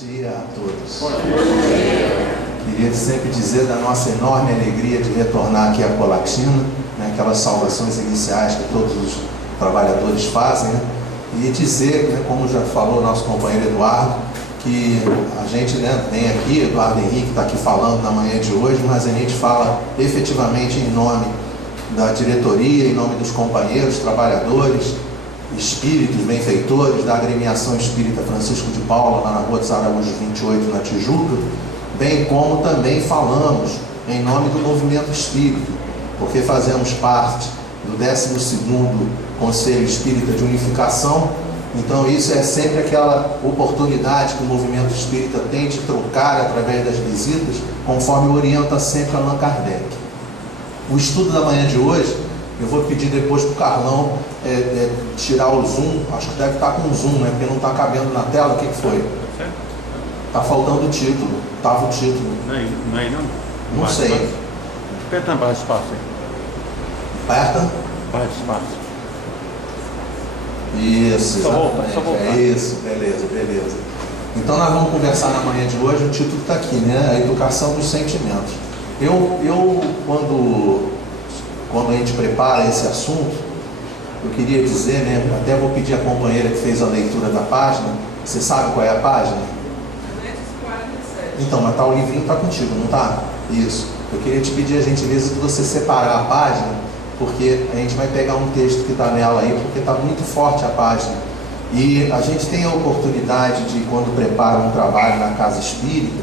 dia a todos. Bom dia. Queria sempre dizer da nossa enorme alegria de retornar aqui a Colatina, né, aquelas saudações iniciais que todos os trabalhadores fazem, né, e dizer, né, como já falou o nosso companheiro Eduardo, que a gente, né, vem aqui, Eduardo Henrique está aqui falando na manhã de hoje, mas a gente fala efetivamente em nome da diretoria, em nome dos companheiros, trabalhadores, espíritos, benfeitores da agremiação espírita Francisco de Paula, lá na Rua dos Araújos 28, na Tijuca, bem como também falamos em nome do movimento espírita, porque fazemos parte do 12º Conselho Espírita de Unificação. Então isso é sempre aquela oportunidade que o movimento espírita tem de trocar através das visitas, conforme orienta sempre Allan Kardec. O estudo da manhã de hoje, eu vou pedir depois para o Carlão tirar o zoom. Acho que deve estar com zoom, né? Porque não está cabendo na tela. O que foi? Está faltando o título. Estava o título. Não é não? Não sei. Aperta mais espaço aí. Aperta? Mais espaço. Isso, exatamente. É isso, beleza. Então nós vamos conversar na manhã de hoje. O título está aqui, né? A educação dos sentimentos. Quando a gente prepara esse assunto, eu queria dizer, né, até vou pedir à companheira que fez a leitura da página. Você sabe qual é a página? 47. Então, mas o livrinho está contigo, não está? Isso. Eu queria te pedir a gentileza de você separar a página, porque a gente vai pegar um texto que está nela aí, porque está muito forte a página. E a gente tem a oportunidade de, quando prepara um trabalho na casa espírita,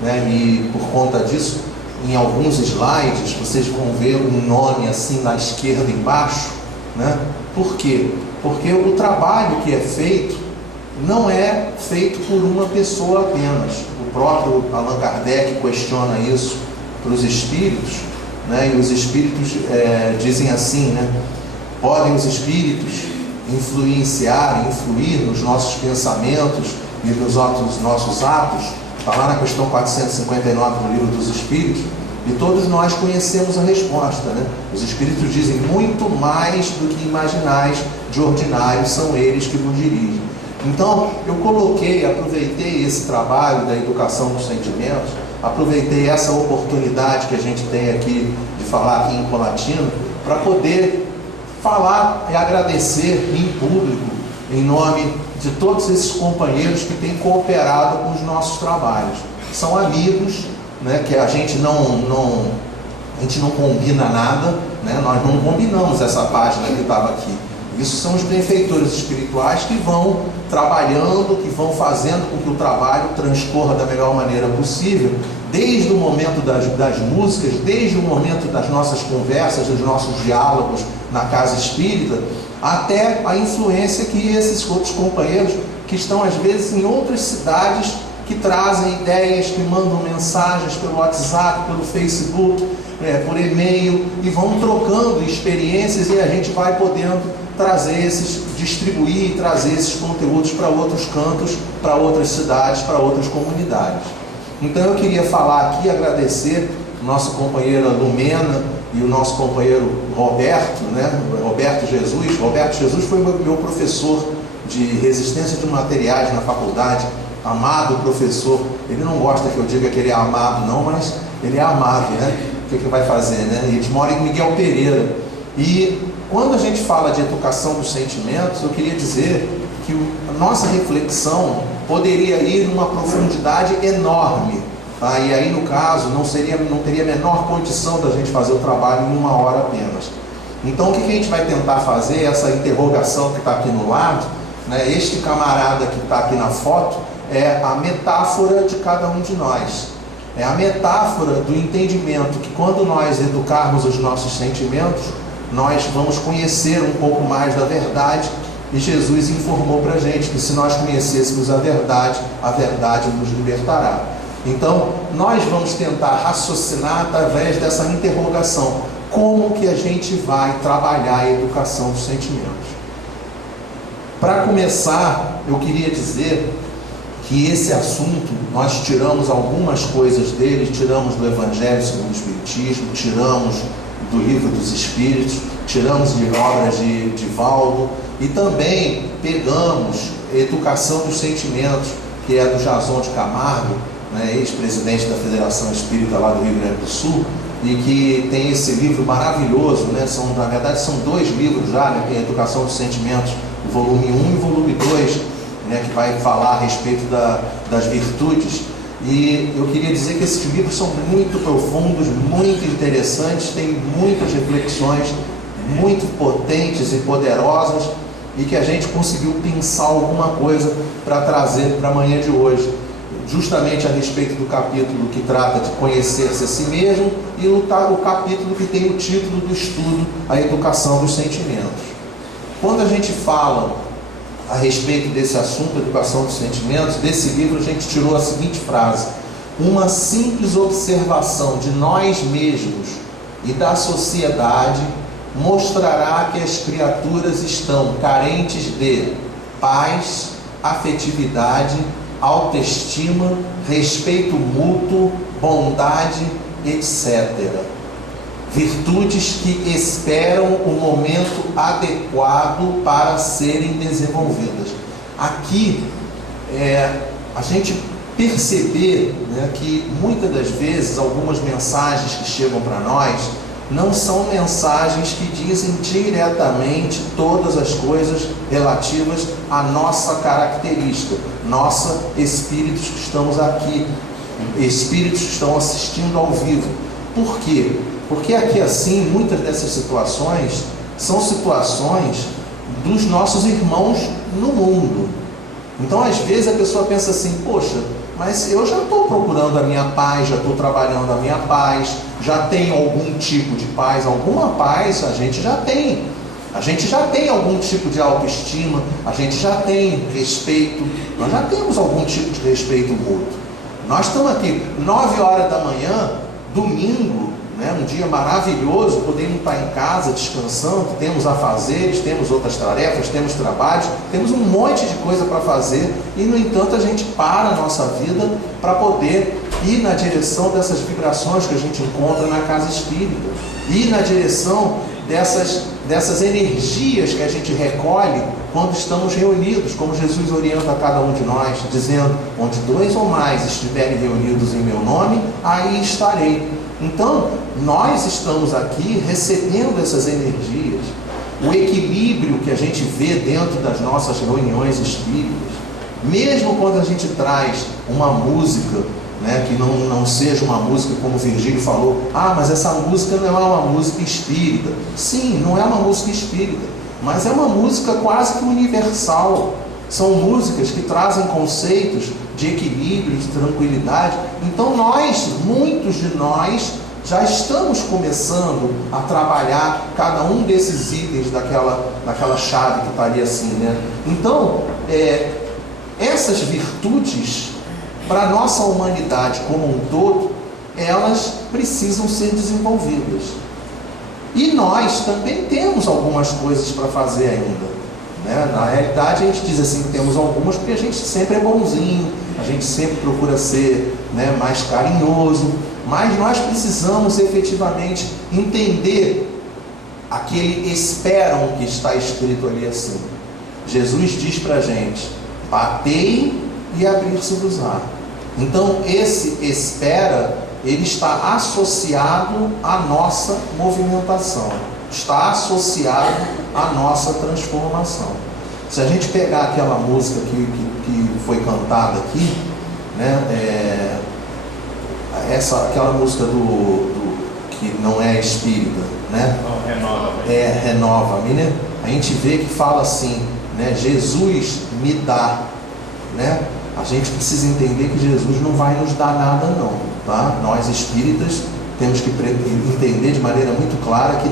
né, e por conta disso, em alguns slides, vocês vão ver um nome assim na esquerda embaixo, né? Por quê? Porque o trabalho que é feito não é feito por uma pessoa apenas. O próprio Allan Kardec questiona isso para os espíritos, né? E os espíritos dizem assim, né? Podem os espíritos influir nos nossos pensamentos e nos nossos atos? Está lá na questão 459 do Livro dos Espíritos, e todos nós conhecemos a resposta, né? Os Espíritos dizem: muito mais do que imaginais, de ordinário são eles que vos dirigem. Então, eu aproveitei esse trabalho da educação dos sentimentos, aproveitei essa oportunidade que a gente tem aqui de falar aqui em Colatina, para poder falar e agradecer em público, em nome de todos esses companheiros que têm cooperado com os nossos trabalhos. São amigos, né, que a gente não combina nada, né, nós não combinamos essa página que estava aqui. Isso são os benfeitores espirituais que vão trabalhando, que vão fazendo com que o trabalho transcorra da melhor maneira possível, desde o momento das músicas, desde o momento das nossas conversas, dos nossos diálogos na casa espírita, até a influência que esses outros companheiros que estão às vezes em outras cidades, que trazem ideias, que mandam mensagens pelo WhatsApp, pelo Facebook, por e-mail, e vão trocando experiências, e a gente vai podendo distribuir e trazer esses conteúdos para outros cantos, para outras cidades, para outras comunidades. Então eu queria falar aqui, agradecer a nossa companheira Lumena e o nosso companheiro Roberto, né? Roberto Jesus. Roberto Jesus foi meu professor de resistência de materiais na faculdade, amado professor. Ele não gosta que eu diga que ele é amado não, mas ele é amado, né? O que vai fazer, né? Ele mora em Miguel Pereira. E quando a gente fala de educação dos sentimentos, eu queria dizer que a nossa reflexão poderia ir numa profundidade enorme, tá? E aí, no caso, não teria a menor condição da gente fazer o trabalho em 1 hora apenas. Então, o que a gente vai tentar fazer, essa interrogação que está aqui no lado, né? Este camarada que está aqui na foto é a metáfora de cada um de nós. É a metáfora do entendimento que, quando nós educarmos os nossos sentimentos, nós vamos conhecer um pouco mais da verdade. E Jesus informou para a gente que, se nós conhecêssemos a verdade nos libertará. Então, nós vamos tentar raciocinar através dessa interrogação: como que a gente vai trabalhar a educação dos sentimentos? Para começar, eu queria dizer que esse assunto, nós tiramos algumas coisas dele, tiramos do Evangelho segundo o Espiritismo, tiramos do Livro dos Espíritos, tiramos de obras de Valdo, e também pegamos Educação dos Sentimentos, que é do Jason de Camargo, né, ex-presidente da Federação Espírita lá do Rio Grande do Sul, e que tem esse livro maravilhoso, né? Na verdade são 2 livros já, né? Tem a Educação dos Sentimentos, o volume 1 e o volume 2, né? Que vai falar a respeito das virtudes. E eu queria dizer que esses livros são muito profundos, muito interessantes, têm muitas reflexões muito potentes e poderosas, e que a gente conseguiu pensar alguma coisa para trazer para a manhã de hoje, justamente a respeito do capítulo que trata de conhecer-se a si mesmo, e o capítulo que tem o título do estudo, a educação dos sentimentos. Quando a gente fala a respeito desse assunto, educação dos sentimentos, desse livro a gente tirou a seguinte frase: uma simples observação de nós mesmos e da sociedade mostrará que as criaturas estão carentes de paz, afetividade, autoestima, respeito mútuo, bondade, etc. Virtudes que esperam o momento adequado para serem desenvolvidas. Aqui, a gente perceber, né, que muitas das vezes algumas mensagens que chegam para nós não são mensagens que dizem diretamente todas as coisas relativas à nossa característica, nossa espíritos que estamos aqui, espíritos que estão assistindo ao vivo. Por quê? Porque aqui assim, muitas dessas situações são situações dos nossos irmãos no mundo. Então às vezes a pessoa pensa assim: poxa, mas eu já estou procurando a minha paz, já estou trabalhando a minha paz, já tenho algum tipo de paz, alguma paz a gente já tem. A gente já tem algum tipo de autoestima, a gente já tem respeito, nós já temos algum tipo de respeito mútuo. Nós estamos aqui 9 horas da manhã, domingo, né, um dia maravilhoso, podemos estar em casa descansando, temos afazeres, temos outras tarefas, temos trabalhos, temos um monte de coisa para fazer, e no entanto a gente para a nossa vida para poder ir na direção dessas vibrações que a gente encontra na casa espírita, ir na direção dessas energias que a gente recolhe quando estamos reunidos, como Jesus orienta a cada um de nós, dizendo: onde 2 ou mais estiverem reunidos em meu nome, aí estarei. Então, nós estamos aqui recebendo essas energias, o equilíbrio que a gente vê dentro das nossas reuniões espíritas, mesmo quando a gente traz uma música, né, que não seja uma música como o Virgílio falou: ah, mas essa música não é uma música espírita. Sim, não é uma música espírita, mas é uma música quase que universal. São músicas que trazem conceitos de equilíbrio, de tranquilidade. Então muitos de nós, já estamos começando a trabalhar cada um desses itens daquela chave que estaria assim, né? Então, essas virtudes, para a nossa humanidade como um todo, elas precisam ser desenvolvidas. E nós também temos algumas coisas para fazer ainda, né? Na realidade a gente diz assim que temos algumas porque a gente sempre é bonzinho, a gente sempre procura ser, né, mais carinhoso, mas nós precisamos efetivamente entender aquele esperam que está escrito ali assim. Jesus diz para a gente: batei e abrir-se-vos-á. Então esse espera, ele está associado à nossa movimentação, está associado à nossa transformação. Se a gente pegar aquela música que foi cantada aqui, né, aquela música que não é espírita, né? Renova-me, né? A gente vê que fala assim, né? Jesus me dá, né? A gente precisa entender que Jesus não vai nos dar nada não, tá? Nós espíritas temos que entender de maneira muito clara que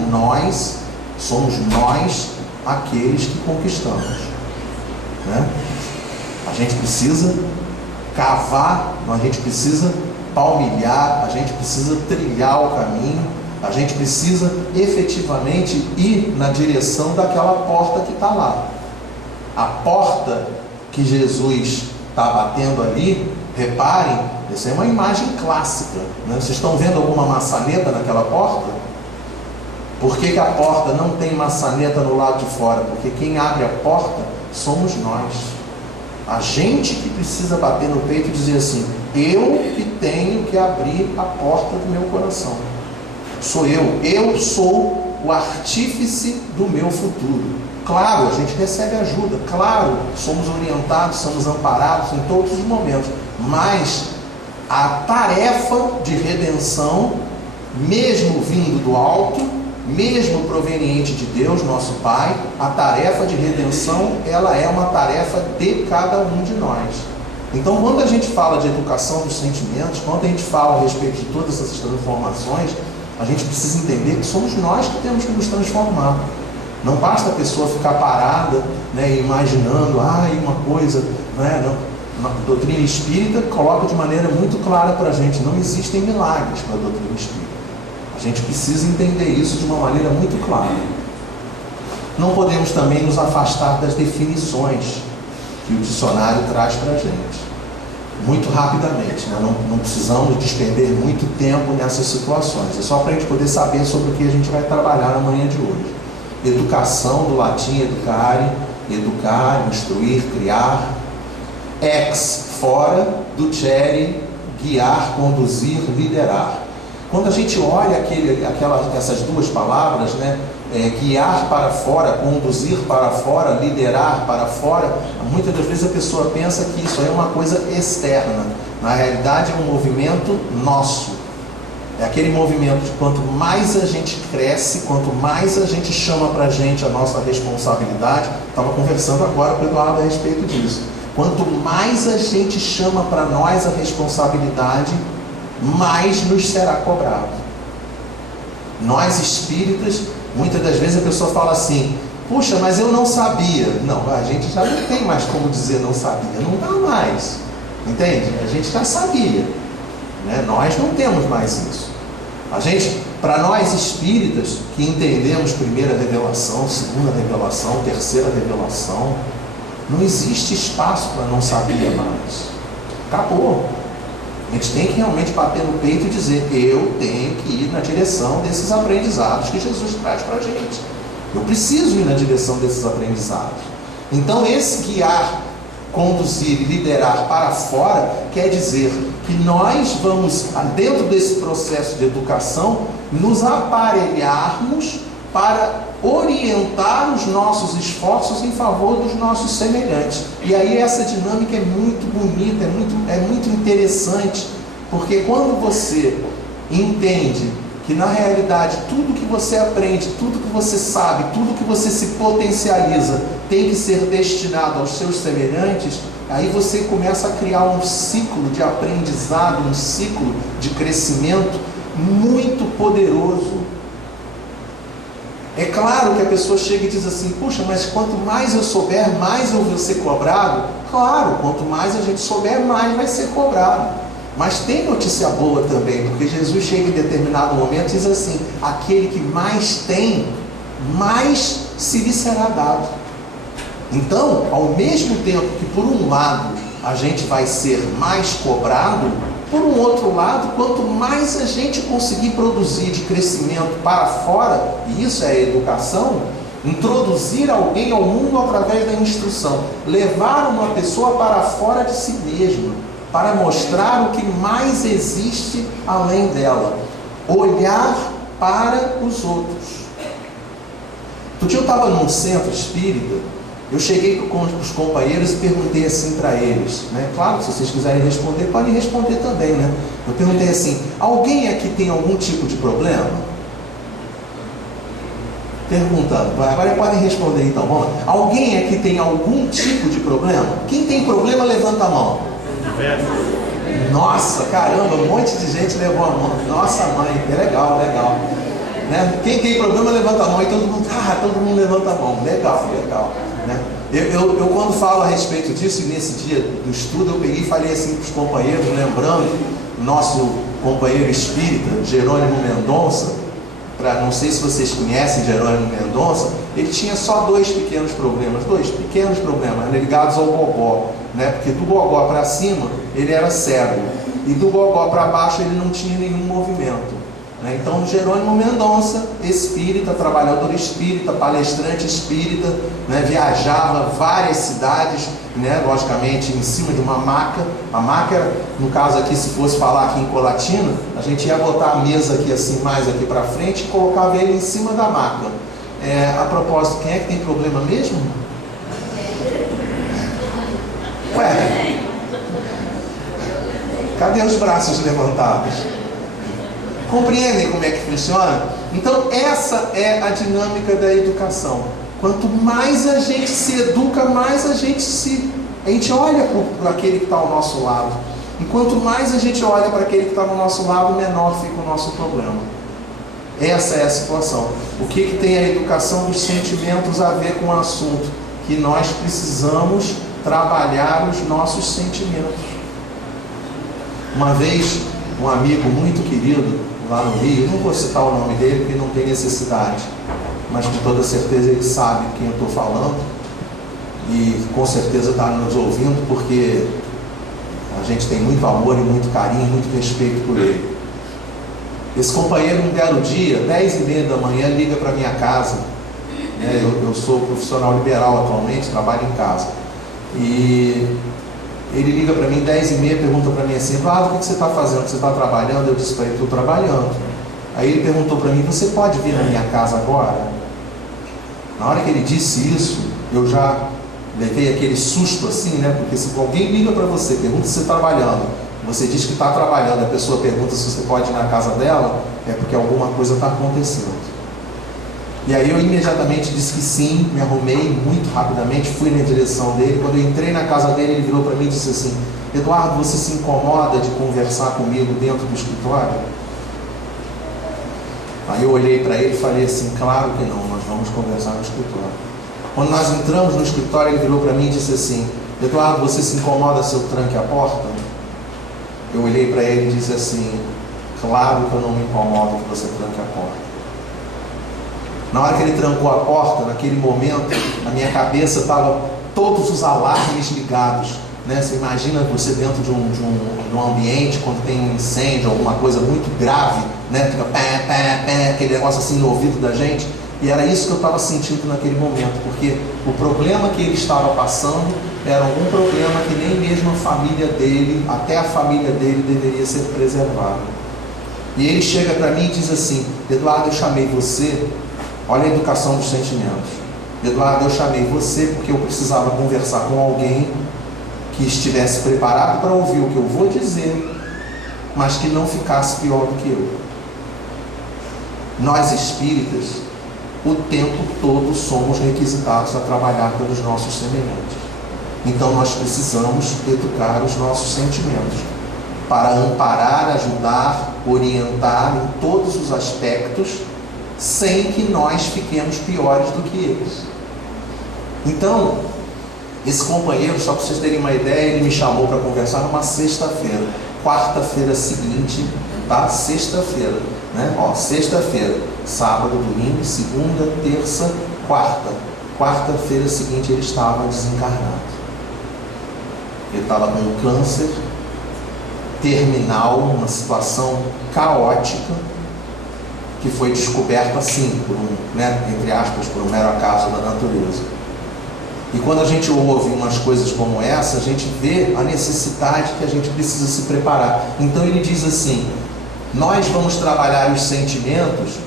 somos nós aqueles que conquistamos, né? A gente precisa cavar, a gente precisa palmilhar, a gente precisa trilhar o caminho, a gente precisa efetivamente ir na direção daquela porta que está lá. A porta que Jesus está batendo ali, reparem, essa é uma imagem clássica, né? Vocês estão vendo alguma maçaneta naquela porta? Por que a porta não tem maçaneta no lado de fora? Porque quem abre a porta somos nós. A gente que precisa bater no peito e dizer assim: eu que tenho que abrir a porta do meu coração. Sou eu sou o artífice do meu futuro. Claro, a gente recebe ajuda, claro, somos orientados, somos amparados em todos os momentos, mas a tarefa de redenção, mesmo vindo do alto, mesmo proveniente de Deus, nosso Pai, a tarefa de redenção, ela é uma tarefa de cada um de nós. Então, quando a gente fala de educação dos sentimentos, quando a gente fala a respeito de todas essas transformações, a gente precisa entender que somos nós que temos que nos transformar. Não basta a pessoa ficar parada, né, imaginando, uma coisa, né, não. A doutrina espírita coloca de maneira muito clara para a gente: não existem milagres para a doutrina espírita. A gente precisa entender isso de uma maneira muito clara. Não podemos também nos afastar das definições que o dicionário traz para a gente, muito rapidamente, né? Não precisamos despender muito tempo nessas situações. É só para a gente poder saber sobre o que a gente vai trabalhar na manhã de hoje. Educação, do latim educare, educar, instruir, criar. Ex, fora, ducere, guiar, conduzir, liderar. Quando a gente olha essas duas palavras, né, guiar para fora, conduzir para fora, liderar para fora, muitas das vezes a pessoa pensa que isso é uma coisa externa. Na realidade é um movimento nosso. É aquele movimento de quanto mais a gente cresce, quanto mais a gente chama para a gente a nossa responsabilidade. Estava conversando agora com o Eduardo a respeito disso. Quanto mais a gente chama para nós a responsabilidade, mais nos será cobrado. Nós espíritas, muitas das vezes a pessoa fala assim: puxa, mas eu não sabia. Não, a gente já não tem mais como dizer não sabia, não dá mais, entende? A gente já sabia, né? Nós não temos mais isso. A gente, para nós espíritas que entendemos primeira revelação, segunda revelação, terceira revelação, não existe espaço para não saber mais. Acabou. A gente tem que realmente bater no peito e dizer: eu tenho que ir na direção desses aprendizados que Jesus traz para a gente. Eu preciso ir na direção desses aprendizados. Então, esse guiar, conduzir e liderar para fora quer dizer que nós vamos, dentro desse processo de educação, nos aparelharmos para orientar os nossos esforços em favor dos nossos semelhantes. E aí essa dinâmica é muito bonita, é muito interessante, porque quando você entende que na realidade tudo que você aprende, tudo que você sabe, tudo que você se potencializa tem que ser destinado aos seus semelhantes, aí você começa a criar um ciclo de aprendizado, um ciclo de crescimento muito poderoso. É claro que a pessoa chega e diz assim: puxa, mas quanto mais eu souber, mais eu vou ser cobrado. Claro, quanto mais a gente souber, mais vai ser cobrado. Mas tem notícia boa também, porque Jesus chega em determinado momento e diz assim: aquele que mais tem, mais se lhe será dado. Então, ao mesmo tempo que por um lado a gente vai ser mais cobrado, por um outro lado, quanto mais a gente conseguir produzir de crescimento para fora, e isso é a educação, introduzir alguém ao mundo através da instrução, levar uma pessoa para fora de si mesma, para mostrar o que mais existe além dela, olhar para os outros. Outro dia eu estava num centro espírita, eu cheguei com os companheiros e perguntei assim para eles, né? Claro, se vocês quiserem responder, podem responder também, né? Eu perguntei assim: alguém aqui tem algum tipo de problema? Perguntando, agora podem responder então, vamos lá. Alguém aqui tem algum tipo de problema? Quem tem problema, levanta a mão. Nossa, caramba, um monte de gente levou a mão. Nossa mãe, é legal, legal. Né? Quem tem problema, levanta a mão. E todo mundo levanta a mão. Legal, legal. Né? Eu quando falo a respeito disso, e nesse dia do estudo, eu peguei e falei assim para os companheiros, lembrando nosso companheiro espírita, Jerônimo Mendonça. Não sei se vocês conhecem Jerônimo Mendonça. Ele tinha só dois pequenos problemas, ligados ao gogó, né? Porque do gogó para cima ele era cego, e do gogó para baixo ele não tinha nenhum movimento. né? Então, Jerônimo Mendonça, espírita, trabalhador espírita, palestrante espírita, né? Viajava várias cidades, né? Logicamente em cima de uma maca. A maca, no caso aqui, se fosse falar aqui em Colatina, a gente ia botar a mesa aqui assim, mais aqui para frente, e colocava ele em cima da maca. A propósito, quem é que tem problema mesmo? Ué, cadê os braços levantados? Compreendem como é que funciona? Então essa é a dinâmica da educação. Quanto mais a gente se educa, mais a gente olha para aquele que está ao nosso lado. E quanto mais a gente olha para aquele que está no nosso lado, menor fica o nosso problema. Essa é a situação. O que tem a educação dos sentimentos a ver com o assunto? Que nós precisamos trabalhar os nossos sentimentos. Uma vez, um amigo muito querido lá no Rio, não vou citar o nome dele porque não tem necessidade, mas com toda certeza ele sabe quem eu estou falando e com certeza está nos ouvindo, porque a gente tem muito amor e muito carinho, muito respeito por ele. Esse companheiro, um belo dia, 10h30 da manhã, liga para minha casa, né? Eu sou profissional liberal atualmente, trabalho em casa, e ele liga para mim 10h30, pergunta para mim assim: Eduardo, o que você está fazendo? Você está trabalhando? Eu disse para ele: estou trabalhando. Aí ele perguntou para mim: você pode vir na minha casa agora? Na hora que ele disse isso, eu já levei aquele susto assim, né? Porque se alguém liga para você, pergunta se você está trabalhando, você diz que está trabalhando, a pessoa pergunta se você pode ir na casa dela, é porque alguma coisa está acontecendo. E aí eu imediatamente disse que sim, me arrumei muito rapidamente, fui na direção dele. Quando eu entrei na casa dele, ele virou para mim e disse assim: Eduardo, você se incomoda de conversar comigo dentro do escritório? Aí eu olhei para ele e falei assim: claro que não, nós vamos conversar no escritório. Quando nós entramos no escritório, ele virou para mim e disse assim: Eduardo, você se incomoda se eu tranque a porta? Eu olhei para ele e disse assim: claro que eu não me incomodo que você tranque a porta. Na hora que ele trancou a porta, naquele momento, na minha cabeça estava todos os alarmes ligados, né? Você imagina você dentro de um ambiente, quando tem um incêndio, alguma coisa muito grave, né? Fica pé, pé, pé, aquele negócio assim no ouvido da gente. E era isso que eu estava sentindo naquele momento, porque o problema que ele estava passando era um problema que nem mesmo a família dele, até a família dele, deveria ser preservada. E ele chega para mim e diz assim: Eduardo, eu chamei você. Olha a educação dos sentimentos. Eduardo, eu chamei você porque eu precisava conversar com alguém que estivesse preparado para ouvir o que eu vou dizer, mas que não ficasse pior do que eu. Nós espíritas, o tempo todo somos requisitados a trabalhar pelos nossos semelhantes. Então nós precisamos educar os nossos sentimentos para amparar, ajudar, orientar em todos os aspectos, sem que nós fiquemos piores do que eles. Então, esse companheiro, só para vocês terem uma ideia, ele me chamou para conversar numa sexta-feira. Quarta-feira seguinte, tá? Sexta-feira, né? Ó, sexta-feira, sábado, domingo, segunda, terça, quarta. Quarta-feira seguinte ele estava desencarnado. Ele estava com um câncer terminal, uma situação caótica, que foi descoberto assim, por entre aspas, por um mero acaso da natureza. E quando a gente ouve umas coisas como essa, a gente vê a necessidade que a gente precisa se preparar. Então ele diz assim: nós vamos trabalhar os sentimentos.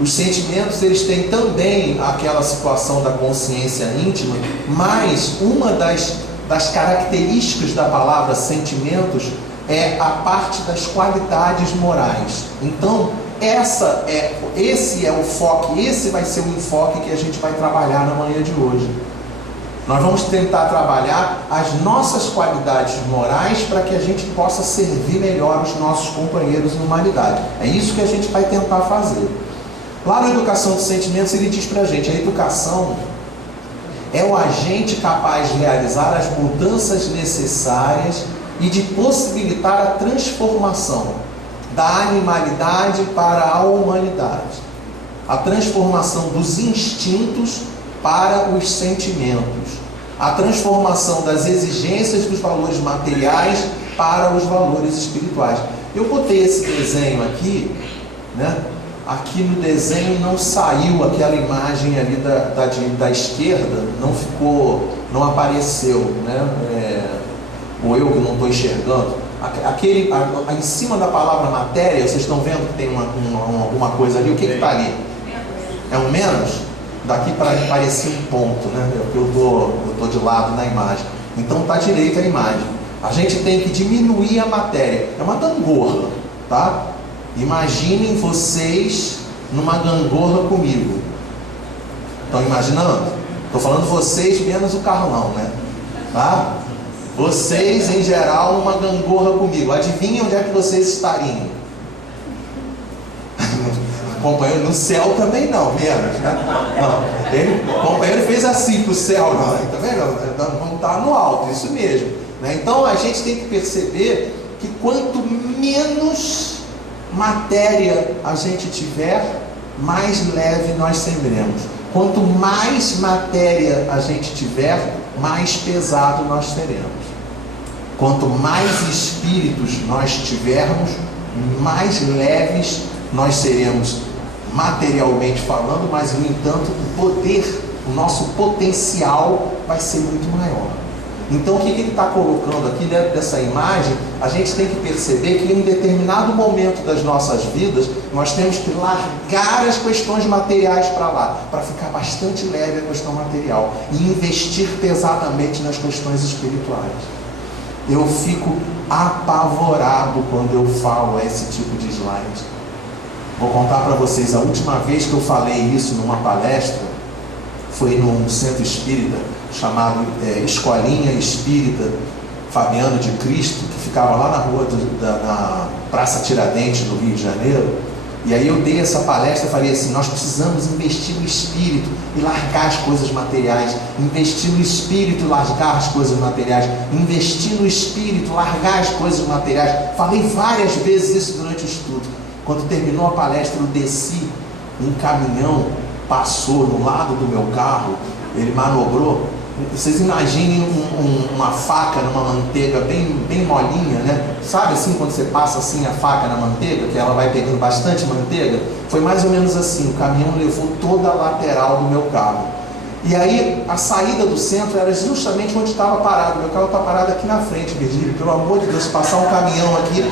Os sentimentos, eles têm também aquela situação da consciência íntima, mas uma das características da palavra sentimentos é a parte das qualidades morais. Então, esse é o foco, esse vai ser o enfoque que a gente vai trabalhar na manhã de hoje. Nós vamos tentar trabalhar as nossas qualidades morais para que a gente possa servir melhor os nossos companheiros em humanidade. É isso que a gente vai tentar fazer. Lá na Educação dos Sentimentos ele diz para a gente: a educação é o agente capaz de realizar as mudanças necessárias e de possibilitar a transformação da animalidade para a humanidade, a transformação dos instintos para os sentimentos, a transformação das exigências dos valores materiais para os valores espirituais. Eu botei esse desenho aqui né? Aqui no desenho não saiu aquela imagem ali da esquerda, não ficou, não apareceu, né? Ou eu que não estou enxergando. Em cima da palavra matéria, vocês estão vendo que tem alguma coisa ali? O que está ali? É um menos? Daqui para ali parecia um ponto, né? Eu estou de lado na imagem. Então está direito a imagem. A gente tem que diminuir a matéria. É uma gangorra, tá? Imaginem vocês numa gangorra comigo. Estão imaginando? Estou falando vocês menos o Carlão, né? Tá? Vocês em geral numa gangorra comigo. Adivinha onde é que vocês estariam? O companheiro no céu também não, menos, né? Não. O companheiro fez assim pro céu, não, tá vendo? Vamos estar no alto, isso mesmo, né? Então a gente tem que perceber que quanto menos matéria a gente tiver, mais leve nós seremos. Quanto mais matéria a gente tiver, mais pesado nós seremos. Quanto mais espíritos nós tivermos, mais leves nós seremos materialmente falando, mas no entanto o poder, o nosso potencial vai ser muito maior. Então o que ele está colocando aqui dentro dessa imagem? A gente tem que perceber que em um determinado momento das nossas vidas, nós temos que largar as questões materiais para lá, para ficar bastante leve a questão material e investir pesadamente nas questões espirituais. Eu fico apavorado quando eu falo esse tipo de slide. Vou contar para vocês, a última vez que eu falei isso numa palestra foi num centro espírita chamado Escolinha Espírita Fabiano de Cristo, que ficava lá na rua na Praça Tiradentes, no Rio de Janeiro. E aí eu dei essa palestra e falei assim: nós precisamos investir no espírito e largar as coisas materiais, investir no espírito e largar as coisas materiais, investir no espírito, largar as coisas materiais. Falei várias vezes isso durante o estudo. Quando terminou a palestra, eu desci, um caminhão passou no lado do meu carro, ele manobrou. Vocês imaginem uma faca numa manteiga bem molinha, né? Sabe assim, quando você passa assim a faca na manteiga, que ela vai pegando bastante manteiga? Foi mais ou menos assim. O caminhão levou toda a lateral do meu carro. E aí a saída do centro era justamente onde estava parado. Meu carro está parado aqui na frente, Virgílio. Pelo amor de Deus, passar um caminhão aqui,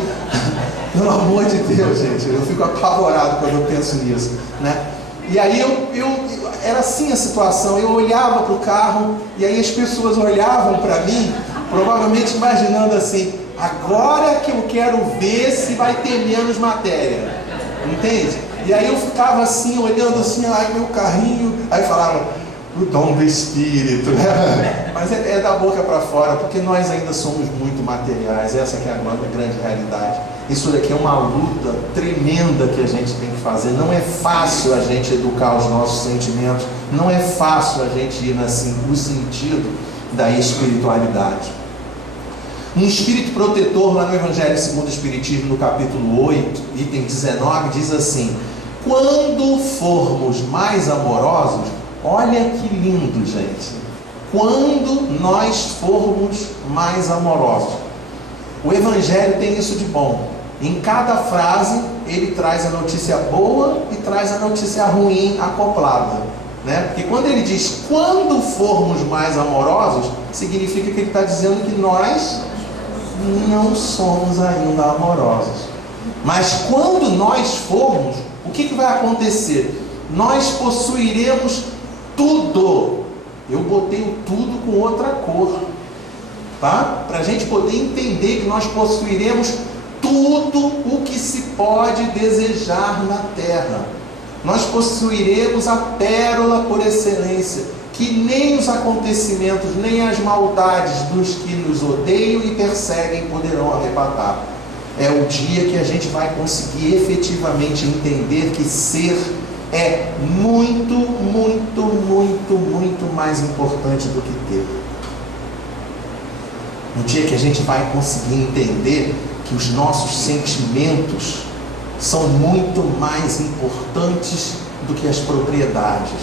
pelo amor de Deus, gente, eu fico apavorado quando eu penso nisso, né? E aí era assim a situação. Eu olhava para o carro e aí as pessoas olhavam para mim, provavelmente imaginando assim: agora que eu quero ver se vai ter menos matéria, entende? E aí eu ficava assim, olhando assim, ai, meu carrinho, aí falavam: o dom do espírito, né? Mas é da boca para fora, porque nós ainda somos muito materiais. Essa que é a grande realidade. Isso daqui é uma luta tremenda que a gente tem que fazer. Não é fácil a gente educar os nossos sentimentos, não é fácil a gente ir no sentido da espiritualidade. Um espírito protetor, lá no Evangelho segundo o Espiritismo, no capítulo 8, item 19, diz assim: quando formos mais amorosos, olha que lindo, gente, quando nós formos mais amorosos. O Evangelho tem isso de bom. Em cada frase ele traz a notícia boa e traz a notícia ruim acoplada, né? Porque quando ele diz quando formos mais amorosos, significa que ele está dizendo que nós não somos ainda amorosos. Mas quando nós formos, o que vai acontecer? Nós possuiremos tudo. Eu botei o tudo com outra cor, tá? Para a gente poder entender que nós possuiremos tudo o que se pode desejar na terra. Nós possuiremos a pérola por excelência, que nem os acontecimentos, nem as maldades dos que nos odeiam e perseguem poderão arrebatar. É o dia que a gente vai conseguir efetivamente entender que ser é muito, muito, muito, muito mais importante do que ter. No dia que a gente vai conseguir entender que os nossos sentimentos são muito mais importantes do que as propriedades.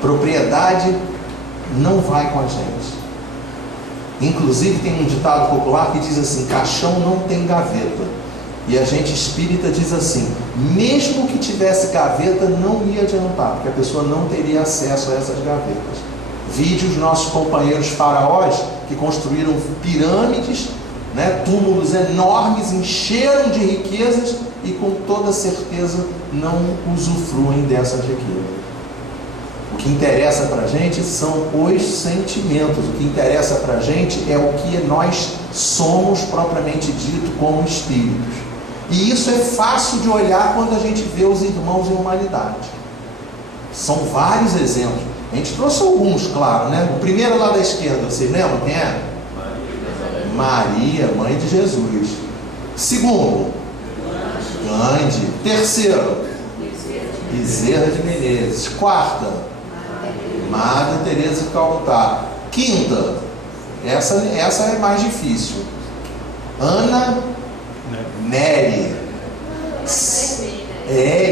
Propriedade não vai com a gente. Inclusive tem um ditado popular que diz assim: caixão não tem gaveta. E a gente espírita diz assim: mesmo que tivesse gaveta, não ia adiantar, porque a pessoa não teria acesso a essas gavetas. Vide os nossos companheiros faraós que construíram pirâmides, né, túmulos enormes, encheram de riquezas e com toda certeza não usufruem dessas riquezas. O que interessa para a gente são os sentimentos, o que interessa para a gente é o que nós somos propriamente dito como espíritos. E isso é fácil de olhar quando a gente vê os irmãos em humanidade. São vários exemplos. A gente trouxe alguns, claro, né? O primeiro lá da esquerda, vocês lembram quem é? Maria, mãe de Jesus. Segundo, Gandhi. Terceiro, Bezerra de Menezes. Quarta, Madre Teresa de Calcutá. Quinta, essa é mais difícil, Ana Nery,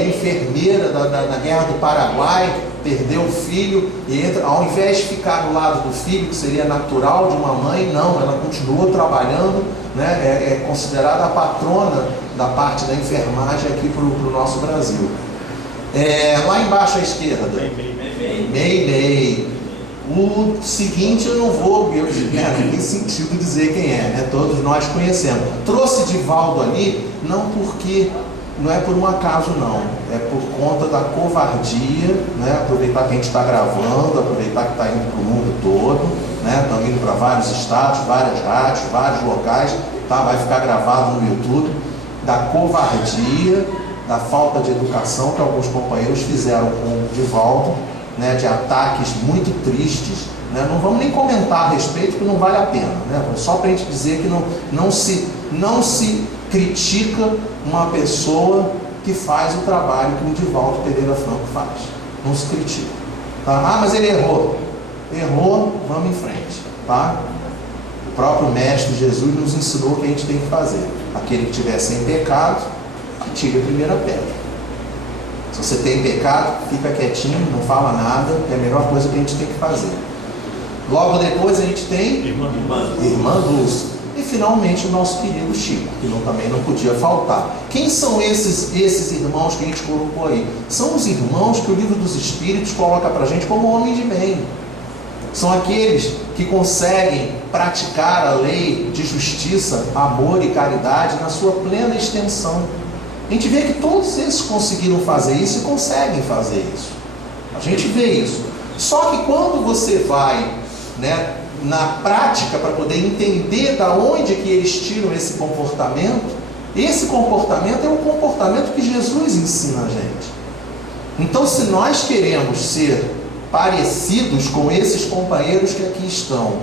enfermeira da Guerra do Paraguai, perdeu o filho e entra, ao invés de ficar do lado do filho, que seria natural de uma mãe, não, ela continuou trabalhando, né? É considerada a patrona da parte da enfermagem aqui para o nosso Brasil. Lá embaixo à esquerda, Meimei. O seguinte eu não vou, não tem sentido dizer quem é, né? Todos nós conhecemos. Trouxe Divaldo ali, não é por um acaso não, é por conta da covardia, né? Aproveitar que a gente está gravando, aproveitar que está indo para o mundo todo, né? Estamos indo para vários estados, várias rádios, vários locais, tá? Vai ficar gravado no YouTube, da covardia, da falta de educação que alguns companheiros fizeram com o Divaldo, né, de ataques muito tristes, né? Não vamos nem comentar a respeito, porque não vale a pena, né? Só para a gente dizer que não se critica uma pessoa que faz o trabalho que o Divaldo Pereira Franco faz. Não se critica, tá? Mas ele errou, vamos em frente, tá? O próprio Mestre Jesus nos ensinou o que a gente tem que fazer. Aquele que estiver sem pecado, tire a primeira pedra. Se você tem pecado, fica quietinho, não fala nada, é a melhor coisa que a gente tem que fazer. Logo depois a gente tem Irmã Lúcia. E finalmente o nosso querido Chico, que também não podia faltar. Quem são esses irmãos que a gente colocou aí? São os irmãos que o Livro dos Espíritos coloca para a gente como homens de bem. São aqueles que conseguem praticar a lei de justiça, amor e caridade na sua plena extensão. A gente vê que todos esses conseguiram fazer isso e conseguem fazer isso. A gente vê isso. Só que quando você vai, né, na prática para poder entender da onde que eles tiram esse comportamento é o comportamento que Jesus ensina a gente. Então, se nós queremos ser parecidos com esses companheiros que aqui estão,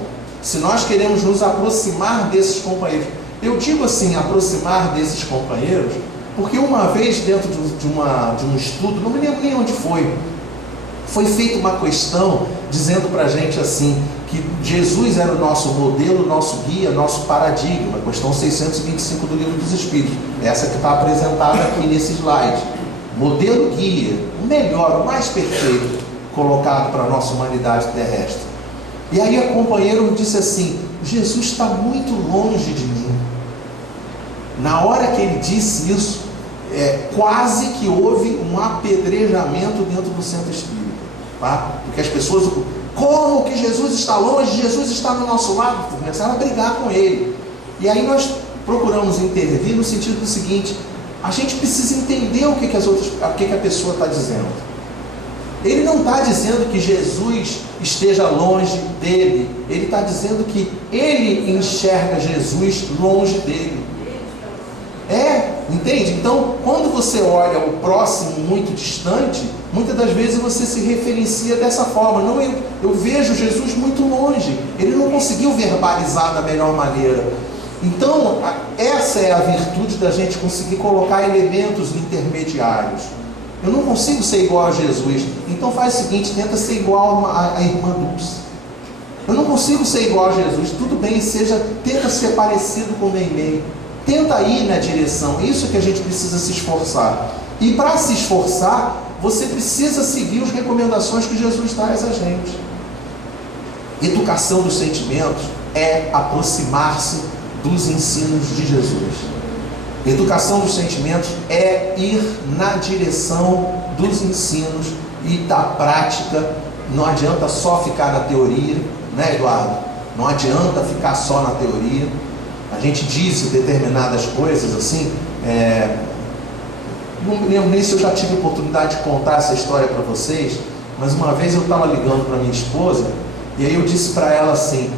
se nós queremos nos aproximar desses companheiros, eu digo assim, aproximar desses companheiros, porque uma vez dentro de um estudo, não me lembro nem onde foi feita uma questão dizendo para a gente assim, que Jesus era o nosso modelo, nosso guia, nosso paradigma, questão 625 do Livro dos Espíritos, essa que está apresentada aqui nesse slide, modelo guia, o melhor, o mais perfeito, colocado para a nossa humanidade terrestre. E aí a companheira disse assim: Jesus está muito longe de mim. Na hora que ele disse isso, quase que houve um apedrejamento dentro do centro espírita, tá? Porque as pessoas, como que Jesus está longe, Jesus está do nosso lado, começaram a brigar com ele. E aí nós procuramos intervir no sentido do seguinte: a gente precisa entender o que a pessoa está dizendo. Ele não está dizendo que Jesus esteja longe dele, ele está dizendo que ele enxerga Jesus longe dele. Entende? Então, quando você olha o próximo muito distante, muitas das vezes você se referencia dessa forma. Não, eu vejo Jesus muito longe, ele não conseguiu verbalizar da melhor maneira. Então, essa é a virtude da gente conseguir colocar elementos intermediários. Eu não consigo ser igual a Jesus, então faz o seguinte, tenta ser igual a irmã Dulce. Eu não consigo ser igual a Jesus, tudo bem, tenta ser parecido com o Meimei. Tenta ir na direção, isso que a gente precisa se esforçar. E para se esforçar, você precisa seguir as recomendações que Jesus traz a gente. Educação dos sentimentos é aproximar-se dos ensinos de Jesus. Educação dos sentimentos é ir na direção dos ensinos e da prática. Não adianta só ficar na teoria, né, Eduardo? Não adianta ficar só na teoria. A gente diz determinadas coisas assim. Não me lembro nem se eu já tive oportunidade de contar essa história para vocês, mas uma vez eu estava ligando para minha esposa e aí eu disse para ela assim: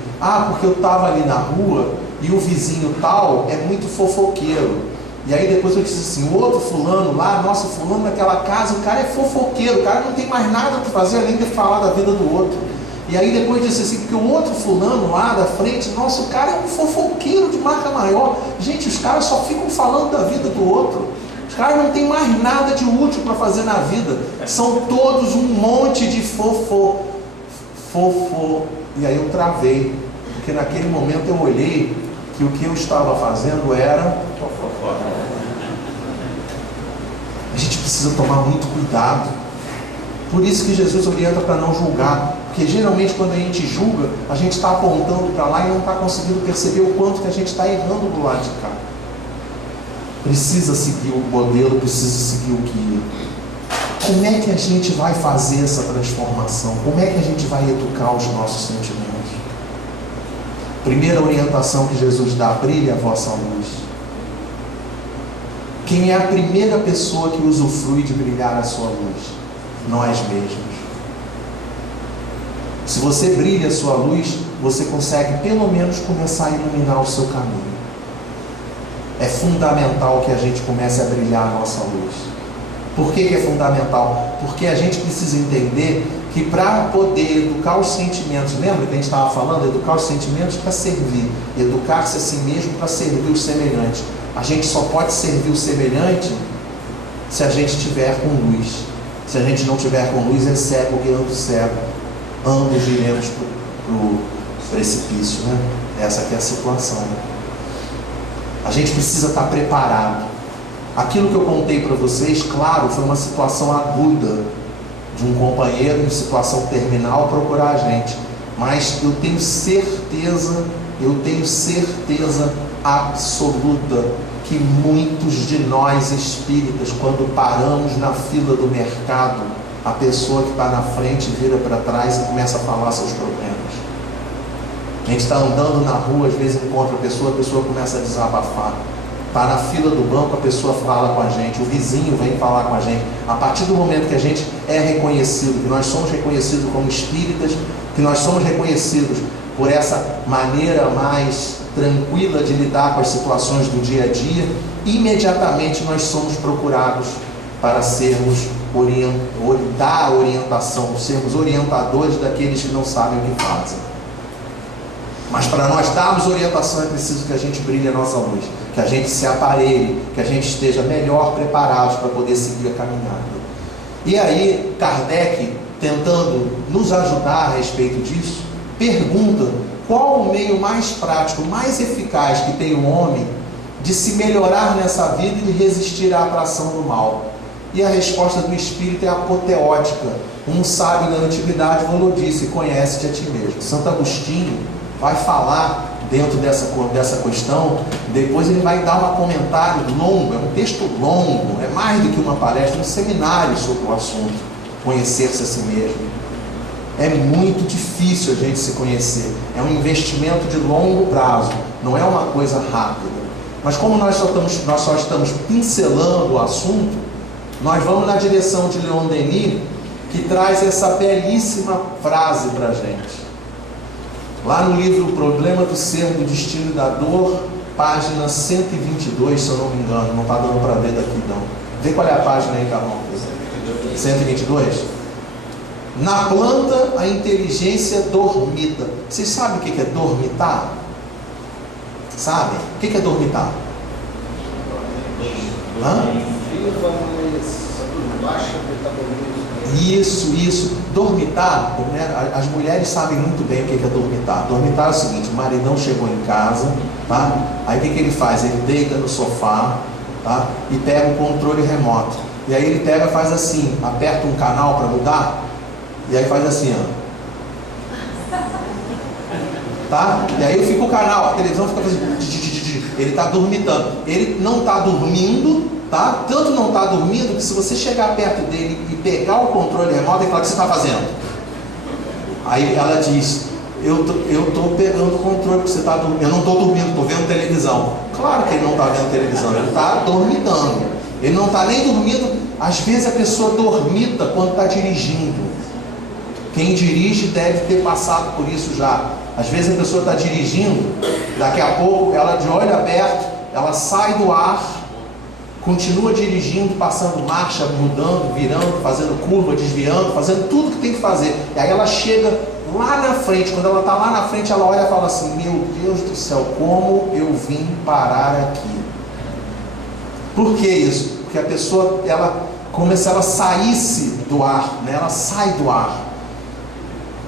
porque eu estava ali na rua e o vizinho tal é muito fofoqueiro. E aí depois eu disse assim: o outro fulano lá, nossa, fulano naquela casa, o cara é fofoqueiro, o cara não tem mais nada para fazer além de falar da vida do outro. E aí depois disse assim, porque o outro fulano lá da frente, nossa, o cara é um fofoqueiro de marca maior. Gente, os caras só ficam falando da vida do outro. Os caras não tem mais nada de útil para fazer na vida. São todos um monte de fofo. E aí eu travei, porque naquele momento eu olhei que o que eu estava fazendo era fofoca. A gente precisa tomar muito cuidado. Por isso que Jesus orienta para não julgar. Porque geralmente quando a gente julga, a gente está apontando para lá e não está conseguindo perceber o quanto que a gente está errando do lado de cá. Precisa seguir o modelo, precisa seguir o guia. Como é que a gente vai fazer essa transformação? Como é que a gente vai educar os nossos sentimentos? Primeira orientação que Jesus dá: brilhe a vossa luz. Quem é a primeira pessoa que usufrui de brilhar a sua luz? Nós mesmos. Se você brilha a sua luz, você consegue pelo menos começar a iluminar o seu caminho. É fundamental que a gente comece a brilhar a nossa luz. Por que é fundamental? Porque a gente precisa entender que para poder educar os sentimentos, lembra que a gente estava falando? Educar os sentimentos para servir, educar-se a si mesmo para servir o semelhante. A gente só pode servir o semelhante se a gente estiver com luz. Se a gente não tiver com luz, é cego guiando cego. Ambos iremos para o precipício, né? Essa aqui é a situação, né? A gente precisa estar preparado. Aquilo que eu contei para vocês, claro, foi uma situação aguda de um companheiro em situação terminal procurar a gente, mas eu tenho certeza absoluta que muitos de nós espíritas, quando paramos na fila do mercado, a pessoa que está na frente vira para trás e começa a falar seus problemas. A gente está andando na rua, às vezes encontra a pessoa começa a desabafar. Está na fila do banco, a pessoa fala com a gente, o vizinho vem falar com a gente. A partir do momento que a gente é reconhecido, que nós somos reconhecidos como espíritas, que nós somos reconhecidos por essa maneira mais tranquila de lidar com as situações do dia a dia, imediatamente nós somos procurados para sermos dar orientação, sermos orientadores daqueles que não sabem o que fazem. Mas para nós darmos orientação é preciso que a gente brilhe a nossa luz, que a gente se aparelhe, que a gente esteja melhor preparados para poder seguir a caminhada. E aí Kardec, tentando nos ajudar a respeito disso, pergunta qual o meio mais prático, mais eficaz que tem o homem de se melhorar nessa vida e de resistir à atração do mal. E a resposta do Espírito é apoteótica. Um sábio da antiguidade falou disso: conhece-te a ti mesmo. Santo Agostinho vai falar dentro dessa questão, depois ele vai dar um comentário longo, é um texto longo, é mais do que uma palestra, um seminário sobre o assunto, conhecer-se a si mesmo. É muito difícil a gente se conhecer, é um investimento de longo prazo, não é uma coisa rápida. Mas como nós só estamos pincelando o assunto, nós vamos na direção de Leon Denis, que traz essa belíssima frase para a gente. Lá no livro O Problema do Ser, do Destino e da Dor, página 122, se eu não me engano, não está dando para ver daqui não. Vê qual é a página aí, Carlão. 122? Na planta, a inteligência dormita. Vocês sabem o que é dormitar? Sabem? O que é dormitar? Isso. Dormitar, as mulheres sabem muito bem o que é dormitar. Dormitar é o seguinte: o maridão chegou em casa, tá? Aí o que ele faz? Ele deita no sofá, tá? E pega um controle remoto. E aí ele pega e faz assim, aperta um canal para mudar, e aí faz assim, ó. Tá? E aí fica o canal, a televisão fica fazendo. dirige, ele está dormitando. Ele não está dormindo, tá? Tanto não está dormindo que se você chegar perto dele e pegar o controle remoto, ele fala: o que você está fazendo? Aí ela diz: eu estou pegando o controle porque você está dormindo. Eu não estou dormindo, estou vendo televisão. Claro que ele não está vendo televisão, ele está dormitando. Ele não está nem dormindo. Às vezes a pessoa dormita quando está dirigindo. Quem dirige deve ter passado por isso já. Às vezes a pessoa está dirigindo, daqui a pouco ela, de olho aberto, ela sai do ar, continua dirigindo, passando marcha, mudando, virando, fazendo curva, desviando, fazendo tudo que tem que fazer. E aí ela chega lá na frente. Quando ela está lá na frente, ela olha e fala assim: meu Deus do céu, como eu vim parar aqui? Por que isso? Porque a pessoa, ela, como se ela saísse do ar, né? Ela sai do ar.